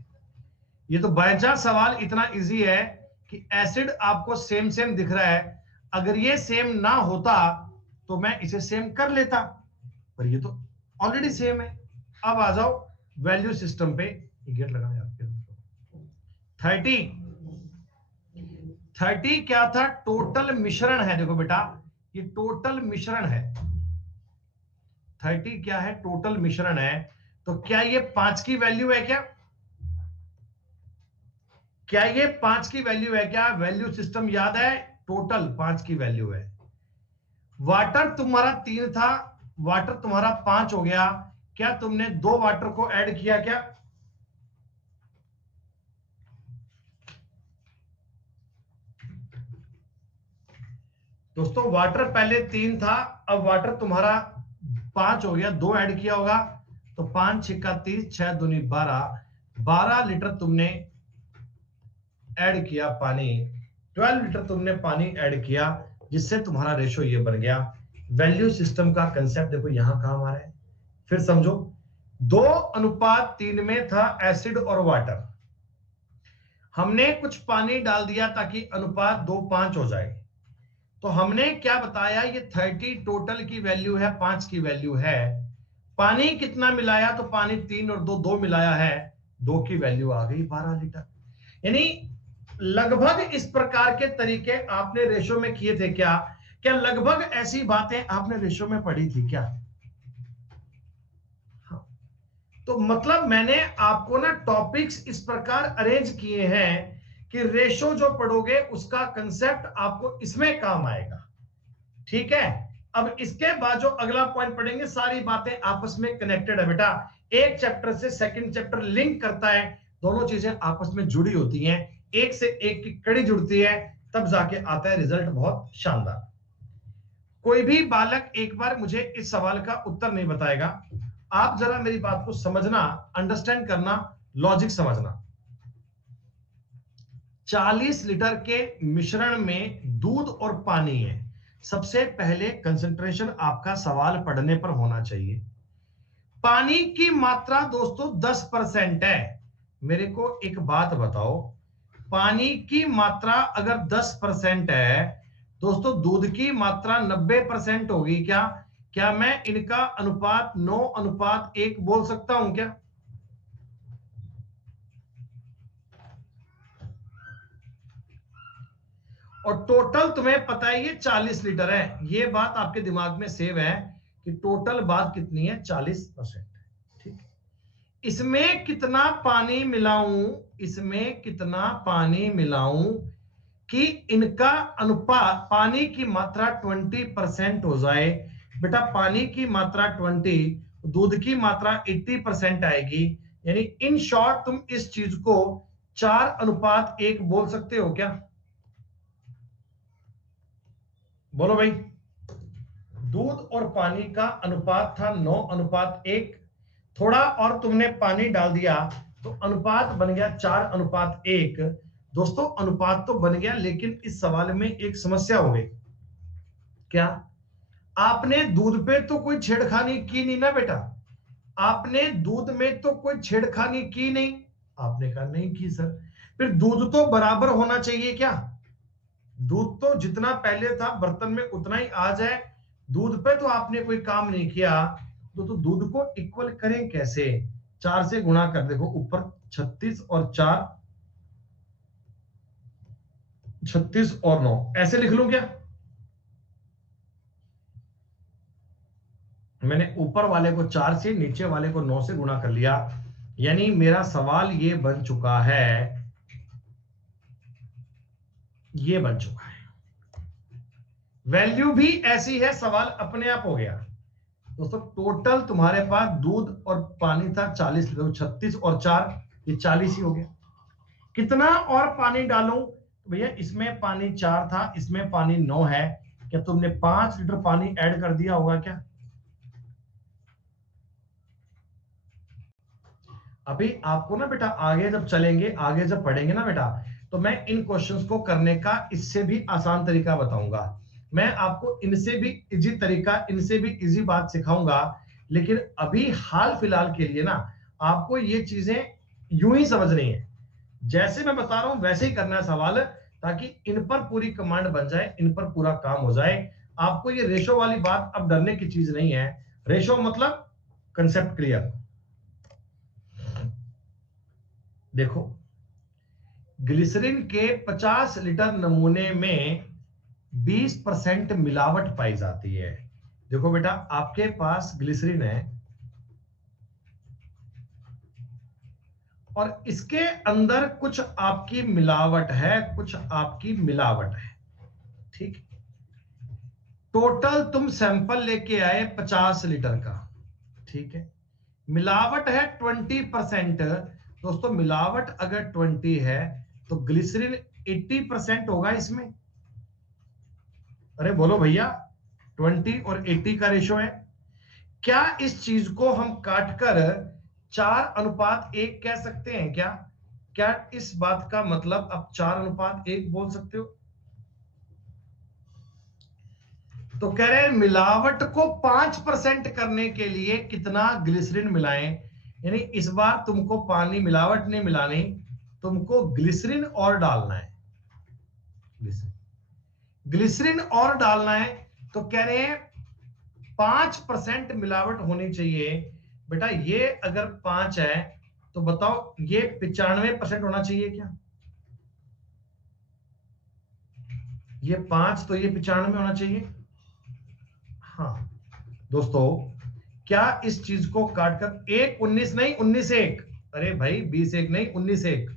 ये तो बाय चांस सवाल इतना इजी है कि एसिड आपको सेम सेम दिख रहा है, अगर ये सेम ना होता तो मैं इसे सेम कर लेता, पर ये तो ऑलरेडी सेम है। अब आ जाओ वैल्यू सिस्टम पे, ये गेट लगाना यार। 30 क्या था? टोटल मिश्रण है। देखो बेटा ये टोटल मिश्रण है। 30 क्या है? टोटल मिश्रण है। तो क्या ये 5 की वैल्यू है क्या? क्या ये 5 की वैल्यू है क्या? वैल्यू सिस्टम याद है, टोटल 5 की वैल्यू है। वाटर तुम्हारा 3 था, वाटर तुम्हारा 5 हो गया। क्या तुमने 2 वाटर को ऐड किया क्या? दोस्तों वाटर पहले 3 था, अब वाटर तुम्हारा 5 हो गया, 2 ऐड किया होगा, तो 5 6 30, 6 दूनी 12, 12 लीटर तुमने ऐड किया पानी, 12 लीटर तुमने पानी ऐड किया, जिससे तुम्हारा रेशो ये बन गया। वैल्यू सिस्टम का कंसेप्ट देखो यहां काम आ रहा है। फिर समझो, 2:3 में था एसिड और वाटर, हमने कुछ पानी डाल दिया ताकि अनुपात 2:5 हो जाए। तो हमने क्या बताया, ये 30 टोटल की वैल्यू है, 5 की वैल्यू है। पानी कितना मिलाया? तो पानी 3 और 2, 2 मिलाया है, 2 की वैल्यू आ गई 12 लीटर। यानी लगभग इस प्रकार के तरीके आपने रेशो में किए थे क्या? क्या लगभग ऐसी बातें आपने रेशो में पढ़ी थी क्या? हाँ। तो मतलब मैंने आपको ना टॉपिक्स इस प्रकार अरेंज किए हैं कि रेशो जो पढ़ोगे उसका कंसेप्ट आपको इसमें काम आएगा। ठीक है, अब इसके बाद जो अगला पॉइंट पढ़ेंगे, सारी बातें आपस में कनेक्टेड है बेटा। एक चैप्टर से सेकंड चैप्टर लिंक करता है, दोनों चीजें आपस में जुड़ी होती हैं, एक से एक की कड़ी जुड़ती है, तब जाके आता है रिजल्ट बहुत शानदार। कोई भी बालक एक बार मुझे इस सवाल का उत्तर नहीं बताएगा, आप जरा मेरी बात को समझना, अंडरस्टैंड करना, लॉजिक समझना। 40 लीटर के मिश्रण में दूध और पानी है। सबसे पहले कंसंट्रेशन आपका सवाल पढ़ने पर होना चाहिए। पानी की मात्रा दोस्तों 10% है। मेरे को एक बात बताओ, पानी की मात्रा अगर 10% है, दोस्तों दूध की मात्रा 90% होगी क्या? क्या मैं इनका अनुपात 9:1 बोल सकता हूं क्या? और टोटल तुम्हें पता है ये 40 लीटर है, ये बात आपके दिमाग में सेव है कि टोटल बात कितनी है? 40%। ठीक, इसमें कितना पानी मिलाऊं, इसमें कितना पानी मिलाऊं कि इनका अनुपात, पानी की मात्रा 20% हो जाए, बेटा पानी की मात्रा 20, दूध की मात्रा 80% आएगी। यानी इन शॉर्ट तुम इस चीज को 4:1 बोल सकते हो क्या? बोलो भाई। दूध और पानी का अनुपात था 9:1, थोड़ा और तुमने पानी डाल दिया तो अनुपात बन गया 4:1। दोस्तों अनुपात तो बन गया, लेकिन इस सवाल में एक समस्या हो गई। क्या? आपने दूध पे तो कोई छेड़खानी की नहीं ना बेटा, आपने दूध में तो कोई छेड़खानी की नहीं। आपने कहा नहीं की सर। फिर दूध तो बराबर होना चाहिए क्या? दूध तो जितना पहले था बर्तन में उतना ही आ जाए। दूध पे तो आपने कोई काम नहीं किया, तो दूध को इक्वल करें कैसे? 4 से गुणा कर, देखो ऊपर 36 और 4, 36 और 9, ऐसे लिख लूं क्या? मैंने ऊपर वाले को 4 से, नीचे वाले को 9 से गुणा कर लिया। यानी मेरा सवाल ये बन चुका है, ये बन चुका है। वैल्यू भी ऐसी है, सवाल अपने आप हो गया। दोस्तों टोटल तुम्हारे पास दूध और पानी था 40 लीटर, 36 और 4, ये 40 ही हो गया। कितना और पानी डालूं? तो भैया इसमें पानी 4 था, इसमें पानी 9 है। क्या तुमने 5 लीटर पानी ऐड कर दिया होगा क्या? अभी आपको ना बेटा आगे जब चलेंगे, आगे जब पढ़ेंगे ना बेटा, तो मैं इन क्वेश्चंस को करने का इससे भी आसान तरीका बताऊंगा। मैं आपको इनसे भी इजी तरीका, इनसे भी इजी बात सिखाऊंगा। लेकिन अभी हाल फिलहाल के लिए ना आपको ये चीजें यूं ही समझनी है, जैसे मैं बता रहा हूं वैसे ही करना है सवाल, ताकि इन पर पूरी कमांड बन जाए, इन पर पूरा काम हो जाए। आपको ये रेशो वाली बात अब डरने की चीज नहीं है। रेशो मतलब कंसेप्ट क्लियर। देखो ग्लिसरीन के 50 लीटर नमूने में 20% मिलावट पाई जाती है। देखो बेटा आपके पास ग्लिसरीन है और इसके अंदर कुछ आपकी मिलावट है, कुछ आपकी मिलावट है, ठीक। टोटल तुम सैंपल लेके आए 50 लीटर का, ठीक है। मिलावट है 20%। दोस्तों मिलावट अगर 20 है तो ग्लिसरीन 80% होगा इसमें। अरे बोलो भैया, 20 और 80 का रेशो है। क्या इस चीज को हम काटकर 4:1 कह सकते हैं क्या? क्या इस बात का मतलब आप 4:1 बोल सकते हो? तो कह रहे हैं मिलावट को 5% करने के लिए कितना ग्लिसरीन मिलाएं। यानी इस बार तुमको पानी मिलावट नहीं मिलानी, तुमको ग्लिसरीन और डालना है। ग्लिसरीन ग्लिसरीन और डालना है। तो कह रहे हैं 5% मिलावट होनी चाहिए। बेटा ये अगर 5 है तो बताओ ये 95% होना चाहिए क्या? ये 5 तो ये 95 होना चाहिए। हाँ दोस्तों, क्या इस चीज को काटकर 1:19 नहीं 19:1, अरे भाई 20:1 नहीं 19:1,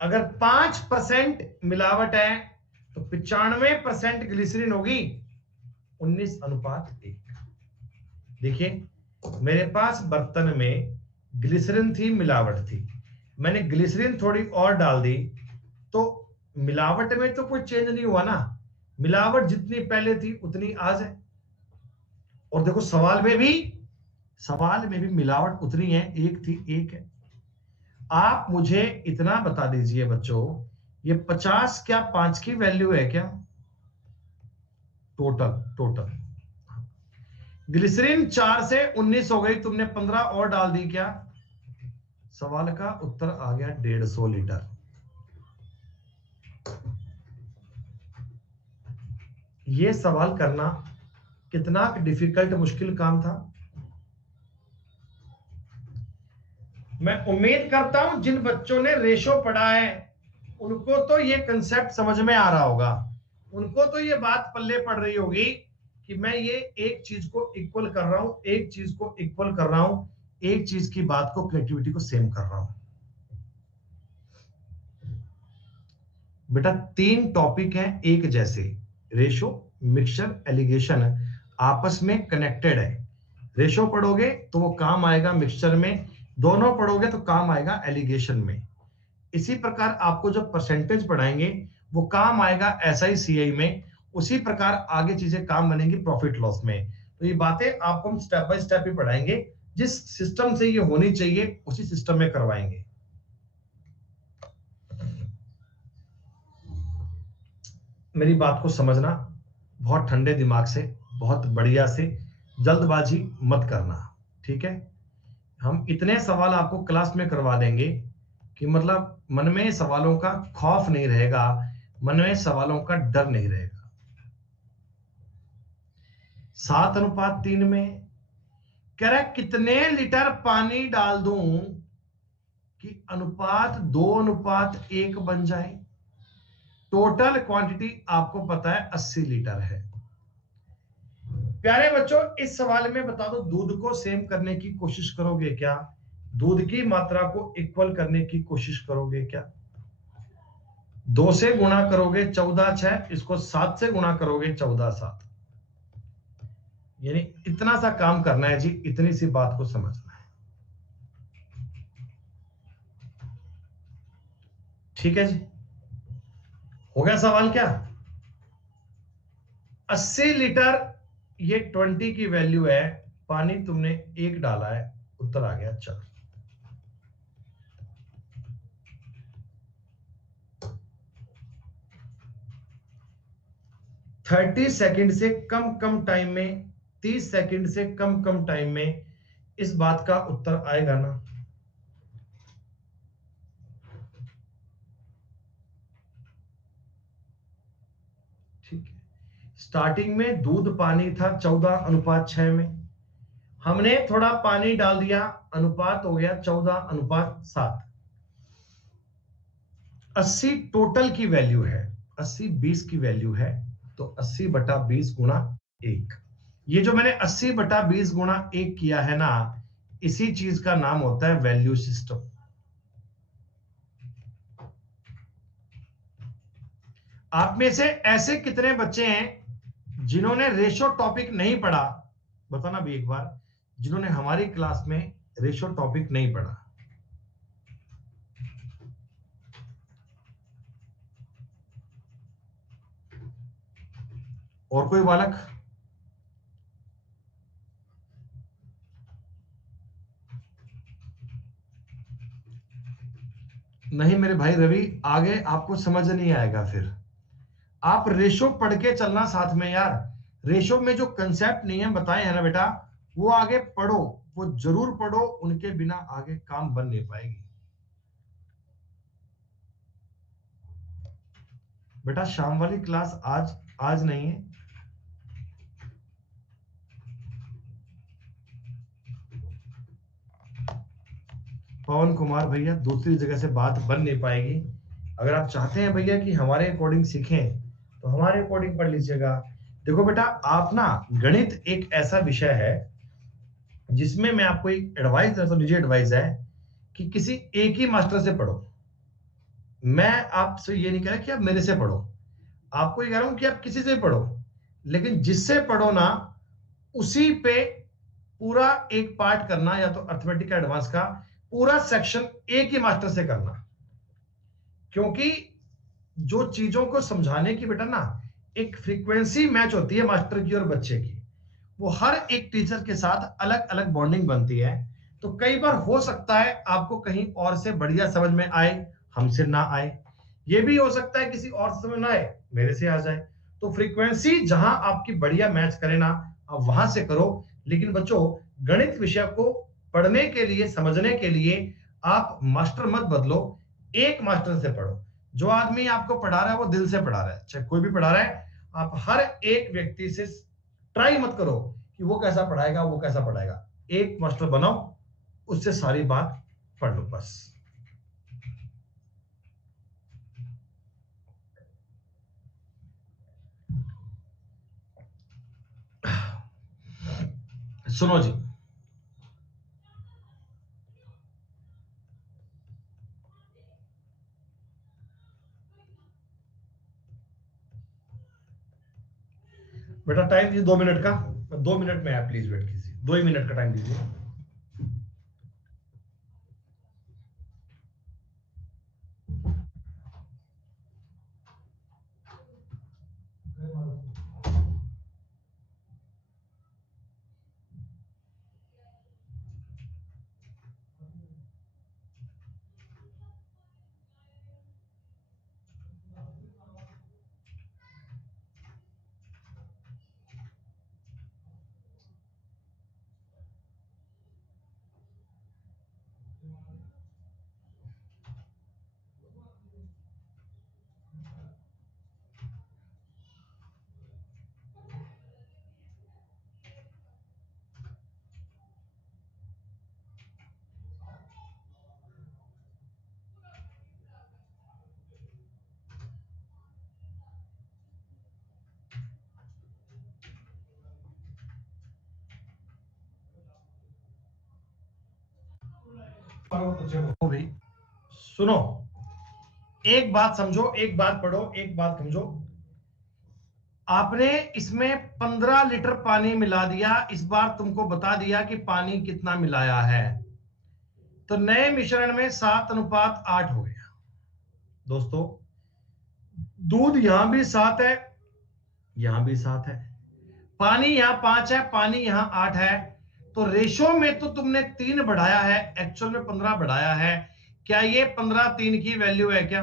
अगर 5% मिलावट है तो 95% ग्लिसरीन होगी। 19:1। देखिए मेरे पास बर्तन में ग्लिसरीन थी, मिलावट थी, मैंने ग्लिसरीन थोड़ी और डाल दी, तो मिलावट में तो कोई चेंज नहीं हुआ ना। मिलावट जितनी पहले थी उतनी आज है। और देखो सवाल में भी मिलावट उतनी है, एक थी एक है। आप मुझे इतना बता दीजिए बच्चों, ये 50 क्या 5 की वैल्यू है क्या? टोटल टोटल ग्लिसरीन 4 से 19 हो गई, तुमने 15 और डाल दी क्या? सवाल का उत्तर आ गया 150 लीटर। ये सवाल करना कितना डिफिकल्ट मुश्किल काम था। मैं उम्मीद करता हूं जिन बच्चों ने रेशो पढ़ा है उनको तो ये कंसेप्ट समझ में आ रहा होगा, उनको तो ये बात पल्ले पड़ रही होगी कि मैं ये एक चीज को इक्वल कर रहा हूं, एक चीज को इक्वल कर रहा हूं, एक चीज की बात को, कनेक्टिविटी को सेम कर रहा हूं। बेटा 3 टॉपिक हैं एक जैसे, रेशो, मिक्सचर, एलिगेशन आपस में कनेक्टेड है। रेशो पढ़ोगे तो वो काम आएगा मिक्सचर में, दोनों पढ़ोगे तो काम आएगा एलिगेशन में। इसी प्रकार आपको जो परसेंटेज पढ़ाएंगे वो काम आएगा एसआई सीआई में, उसी प्रकार आगे चीजें काम बनेंगी प्रॉफिट लॉस में। तो ये बातें आपको हम स्टेप बाय स्टेप ही पढ़ाएंगे, जिस सिस्टम से ये होनी चाहिए उसी सिस्टम में करवाएंगे। मेरी बात को समझना, बहुत ठंडे दिमाग से, बहुत बढ़िया से, जल्दबाजी मत करना, ठीक है। हम इतने सवाल आपको क्लास में करवा देंगे कि मतलब मन में सवालों का खौफ नहीं रहेगा, मन में सवालों का डर नहीं रहेगा। 7:3 में कह रहा है कितने लीटर पानी डाल दूं कि अनुपात 2:1 बन जाए। टोटल क्वांटिटी आपको पता है 80 लीटर है। प्यारे बच्चों, इस सवाल में बता दो, दूध को सेम करने की कोशिश करोगे क्या? दूध की मात्रा को इक्वल करने की कोशिश करोगे क्या? 2 से गुणा करोगे 14×6, इसको 7 से गुणा करोगे 14×7, यानी इतना सा काम करना है जी, इतनी सी बात को समझना है, ठीक है जी। हो गया सवाल क्या? 80 लीटर, ये 20 की वैल्यू है, पानी तुमने 1 डाला है, उत्तर आ गया 4। थर्टी सेकेंड से कम कम टाइम में, 30 सेकेंड से कम कम टाइम में इस बात का उत्तर आएगा ना? ठीक है। स्टार्टिंग में दूध पानी था 14:6 में, हमने थोड़ा पानी डाल दिया, अनुपात हो गया 14:7। 80 टोटल की वैल्यू है, 80 20 की वैल्यू है, तो 80/20 × 1। ये जो मैंने 80/20 × 1 किया है ना, इसी चीज का नाम होता है वैल्यू सिस्टम। आप में से ऐसे कितने बच्चे हैं जिन्होंने रेशो टॉपिक नहीं पढ़ा? बताना भी एक बार, जिन्होंने हमारी क्लास में रेशो टॉपिक नहीं पढ़ा। और कोई बालक? नहीं मेरे भाई रवि, आगे आपको समझ नहीं आएगा फिर। आप रेशो पढ़ के चलना साथ में यार। रेशो में जो कंसेप्ट नियम बताए हैं ना बेटा, वो आगे पढ़ो, वो जरूर पढ़ो, उनके बिना आगे काम बन नहीं पाएगी। बेटा शाम वाली क्लास आज आज नहीं है। पवन कुमार भैया, दूसरी जगह से बात बन नहीं पाएगी। अगर आप चाहते हैं भैया कि हमारे अकॉर्डिंग सीखें तो हमारे अकॉर्डिंग पढ़ लीजिएगा। देखो बेटा, आप ना, गणित एक ऐसा विषय है जिसमें मैं आपको एक एडवाइस देता हूं, निजी एडवाइस है कि किसी एक ही मास्टर से पढ़ो। मैं आपसे ये नहीं कह रहा कि आप मेरे से पढ़ो, आपको ये कह रहा हूं कि आप किसी से पढ़ो, लेकिन जिससे पढ़ो ना, उसी पे पूरा एक पार्ट करना, या तो अर्थमेटिक का एडवांस का पूरा सेक्शन एक ही मास्टर से करना। क्योंकि जो चीजों को समझाने की बेटा ना, एक फ्रीक्वेंसी मैच होती है मास्टर की और बच्चे की, वो हर एक टीचर के साथ अलग अलग बॉन्डिंग बनती है। तो कई बार हो सकता है आपको कहीं और से बढ़िया समझ में आए, हमसे ना आए। ये भी हो सकता है किसी और से समझ ना आए, मेरे से आ जाए। तो फ्रीक्वेंसी जहां आपकी बढ़िया मैच करे ना, आप वहां से करो। लेकिन बच्चों, गणित विषय को पढ़ने के लिए, समझने के लिए आप मास्टर मत बदलो, एक मास्टर से पढ़ो। जो आदमी आपको पढ़ा रहा है वो दिल से पढ़ा रहा है, चाहे कोई भी पढ़ा रहा है। आप हर एक व्यक्ति से ट्राई मत करो कि वो कैसा पढ़ाएगा, वो कैसा पढ़ाएगा। एक मास्टर बनाओ, उससे सारी बात पढ़ लो बस। सुनो जी, बेटा टाइम दीजिए 2 मिनट का, 2 मिनट में है, प्लीज वेट कीजिए, 2 ही मिनट का टाइम दीजिए। भाई सुनो, एक बात समझो, एक बात पढ़ो, एक बात समझो। आपने इसमें 15 लीटर पानी मिला दिया, इस बार तुमको बता दिया कि पानी कितना मिलाया है, तो नए मिश्रण में 7:8 हो गया। दोस्तों दूध यहां भी 7 है, यहां भी 7 है, पानी यहां 5 है, पानी यहां 8 है, तो रेशो में तो तुमने 3 बढ़ाया है, एक्चुअल में 15 बढ़ाया है। क्या ये 15 3 की वैल्यू है क्या?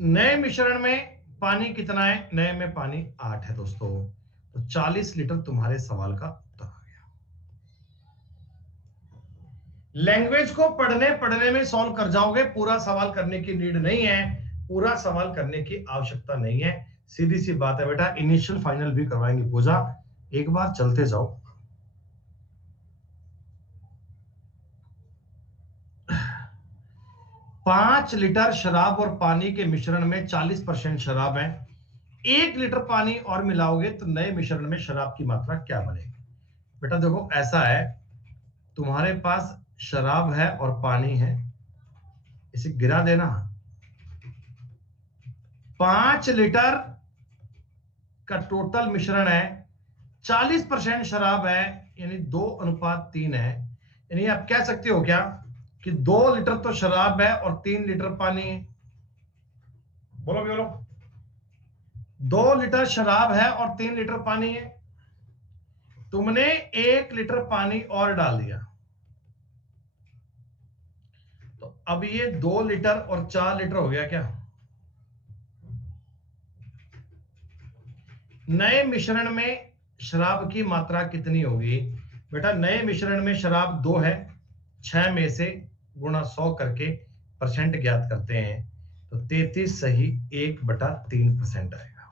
नए मिश्रण में पानी कितना है? नए में पानी 8 है दोस्तों, तो 40 लीटर तुम्हारे सवाल का उत्तर आ गया। लैंग्वेज को पढ़ने पढ़ने में सॉल्व कर जाओगे, पूरा सवाल करने की नीड नहीं है, पूरा सवाल करने की आवश्यकता नहीं है। सीधी सी बात है बेटा, इनिशियल फाइनल भी करवाएंगे पूजा, एक बार चलते जाओ। 5 लीटर शराब और पानी के मिश्रण में 40% शराब है, 1 लीटर पानी और मिलाओगे तो नए मिश्रण में शराब की मात्रा क्या बनेगी? बेटा देखो ऐसा है, तुम्हारे पास शराब है और पानी है, इसे गिरा देना। 5 लीटर का टोटल मिश्रण है, 40% शराब है, यानी 2:3 है। यानी आप कह सकते हो क्या कि 2 लीटर तो शराब है और 3 लीटर पानी है? बोलो बोलो, 2 लीटर शराब है और 3 लीटर पानी है, तुमने 1 लीटर पानी और डाल दिया, तो अब ये 2 लीटर और 4 लीटर हो गया क्या? नए मिश्रण में शराब की मात्रा कितनी होगी? बेटा नए मिश्रण में शराब 2 है, 6 में से गुणा 100 करके परसेंट ज्ञात करते हैं, तो 33 सही 1/3% आएगा।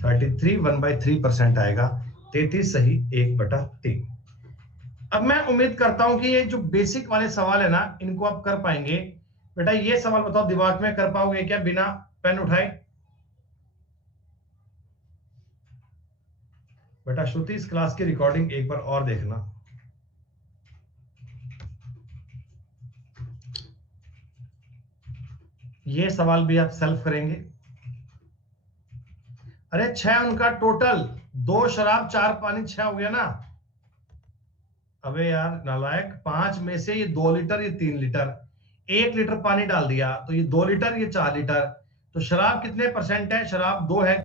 33 1/3% आएगा, 33 सही 1/3। अब मैं उम्मीद करता हूं कि ये जो बेसिक वाले सवाल है ना, इनको आप कर पाएंगे। बेटा ये सवाल बताओ, दिमाग में कर पाओगे क्या बिना पेन उठाए? बेटा श्रुति इस क्लास की रिकॉर्डिंग एक बार और देखना। ये सवाल भी आप सेल्फ करेंगे। अरे 6 उनका टोटल, 2 शराब 4 पानी, 6 हो गया ना। अबे यार नालायक, 5 में से ये 2 लीटर, ये 3 लीटर, 1 लीटर पानी डाल दिया, तो ये 2 लीटर, ये 4 लीटर, तो शराब कितने परसेंट है? शराब 2 है।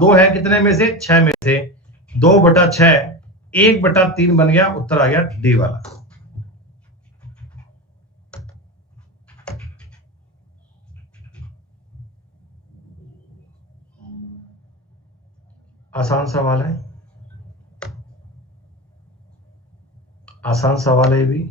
2 है कितने में से, 6 में से, 2/6, 1/3 बन गया, उत्तर आ गया डी वाला। आसान सवाल है, आसान सवाल है ये भी।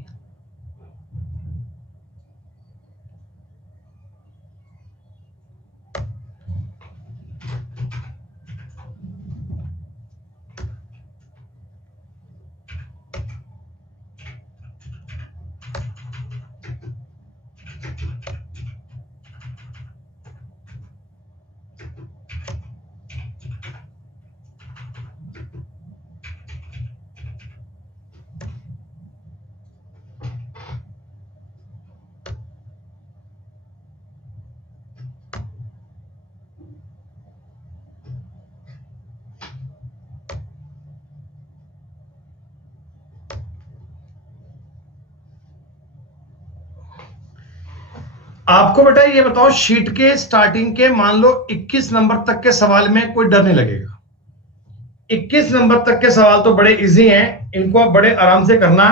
आपको बेटा ये बताओ, शीट के स्टार्टिंग के मान लो 21 नंबर तक के सवाल में कोई डर नहीं लगेगा। 21 नंबर तक के सवाल तो बड़े इजी हैं, इनको आप बड़े आराम से करना।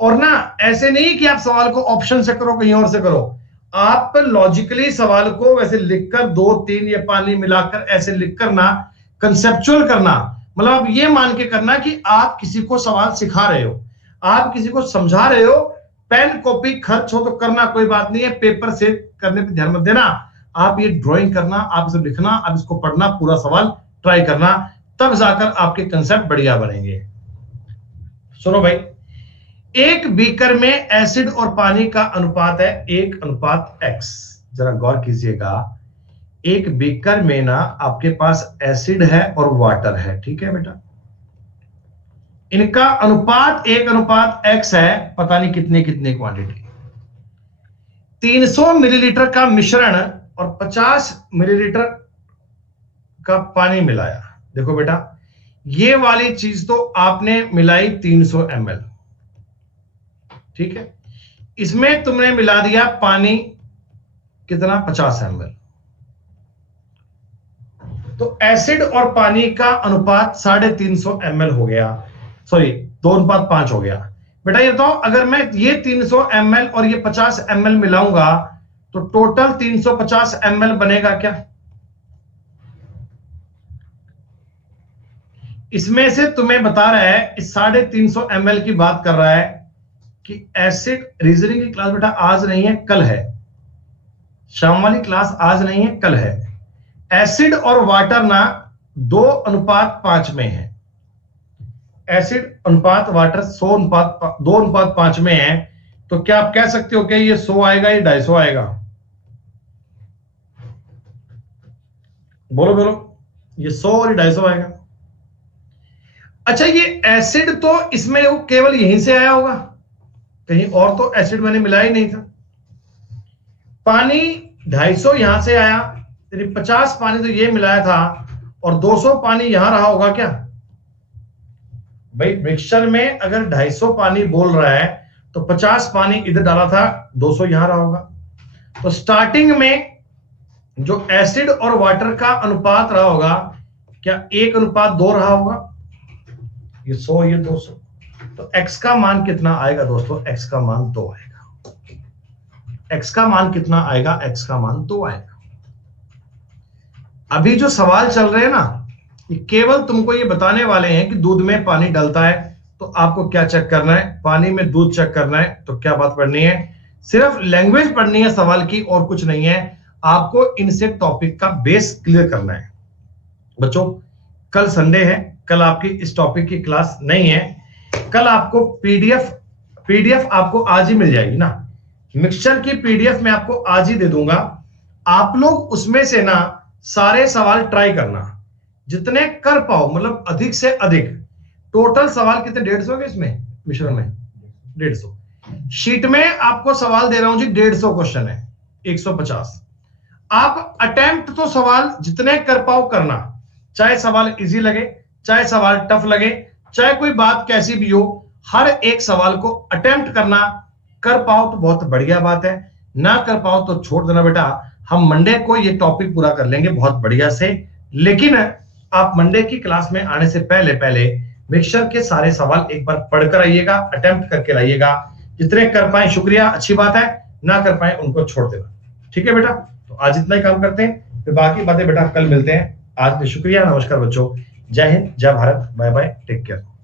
और ना ऐसे नहीं कि आप सवाल को ऑप्शन से करो, कहीं और से करो, आप लॉजिकली सवाल को वैसे लिखकर 2 3 या पानी मिलाकर ऐसे लिख करना, कंसेप्चुअल करना, मतलब आप ये मान के करना कि आप किसी को सवाल सिखा रहे हो, आप किसी को समझा रहे हो। पेन कॉपी खर्च हो तो करना, कोई बात नहीं है, पेपर से करने पे ध्यान मत देना। आप ये ड्राइंग करना, आप इसे लिखना, आप इसको पढ़ना, पूरा सवाल ट्राई करना, तब जाकर आपके कंसेप्ट बढ़िया बनेंगे। सुनो भाई, एक बीकर में एसिड और पानी का अनुपात है 1:x। जरा गौर कीजिएगा, एक बीकर में ना आपके पास एसिड है और वाटर है, ठीक है बेटा, इनका अनुपात 1:x है, पता नहीं कितनी कितनी क्वांटिटी। 300 मिलीलीटर का मिश्रण और 50 मिलीलीटर का पानी मिलाया। देखो बेटा, ये वाली चीज तो आपने मिलाई 300 ml, ठीक है, इसमें तुमने मिला दिया पानी कितना, 50 ml। तो एसिड और पानी का अनुपात 350 ml हो गया, सॉरी 2:5 हो गया। बेटा ये बताओ, अगर मैं ये 300 ml और ये 50 ml मिलाऊंगा तो टोटल 350 ml बनेगा क्या? इसमें से तुम्हें बता रहा है, इस 350 ml की बात कर रहा है कि एसिड, रीजनिंग की क्लास बेटा आज नहीं है, कल है, शाम वाली क्लास आज नहीं है, कल है। एसिड और वाटर ना 2:5 में है, एसिड अनुपात वाटर 2:5 में है। तो क्या आप कह सकते हो कि ये 100 आएगा, ये 250 आएगा? बोलो बोलो, ये 100 और ये 250 आएगा। अच्छा, ये एसिड तो इसमें वो केवल यहीं से आया होगा, कहीं और तो एसिड मैंने मिलाया ही नहीं था। पानी 250 यहां से आया, 50 पानी तो ये मिलाया था और 200 पानी यहां रहा होगा क्या? भाई मिक्सचर में अगर 250 पानी बोल रहा है तो 50 पानी इधर डाला था, 200 यहां रहा होगा। तो स्टार्टिंग में जो एसिड और वाटर का अनुपात रहा होगा, क्या 1:2 रहा होगा? ये 100, ये 200। तो x का मान कितना आएगा दोस्तों? x का मान 2 आएगा। x का मान कितना आएगा? x का मान 2 आएगा। अभी जो सवाल चल रहे हैं ना, ये केवल तुमको ये बताने वाले हैं कि दूध में पानी डलता है तो आपको क्या चेक करना है, पानी में दूध चेक करना है तो क्या बात पढ़नी है, सिर्फ लैंग्वेज पढ़नी है सवाल की और कुछ नहीं है। आपको इनसे टॉपिक का बेस क्लियर करना है। बच्चों कल संडे है, कल आपकी इस टॉपिक की क्लास नहीं है, कल आपको पीडीएफ आपको आज ही मिल जाएगी ना, मिक्सचर की पीडीएफ मैं आपको आज ही दे दूंगा। आप लोग उसमें से ना सारे सवाल ट्राई करना, जितने कर पाओ, मतलब अधिक से अधिक। टोटल सवाल कितने? 150 के इसमें मिश्रण में 150। शीट में आपको सवाल दे रहा हूं जी, 150 क्वेश्चन है, 150। आप अटेम्प्ट तो सवाल जितने कर पाओ करना, चाहे सवाल इजी लगे, चाहे सवाल टफ लगे, चाहे कोई बात कैसी भी हो, हर एक सवाल को अटेम्प्ट करना। कर पाओ तो बहुत बढ़िया बात है, ना कर पाओ तो छोड़ देना बेटा। हम मंडे को ये टॉपिक पूरा कर लेंगे बहुत बढ़िया से। लेकिन आप मंडे की क्लास में आने से पहले पहले मिक्सचर के सारे सवाल एक बार पढ़कर आइएगा, अटेम्प्ट करके लाइएगा। जितने कर पाए शुक्रिया, अच्छी बात है, ना कर पाए उनको छोड़ देना। ठीक है बेटा, तो आज इतना ही काम करते हैं, फिर बाकी बातें बेटा कल मिलते हैं। आज शुक्रिया, नमस्कार बच्चों, जय हिंद, जय Bharat, bye bye, take care.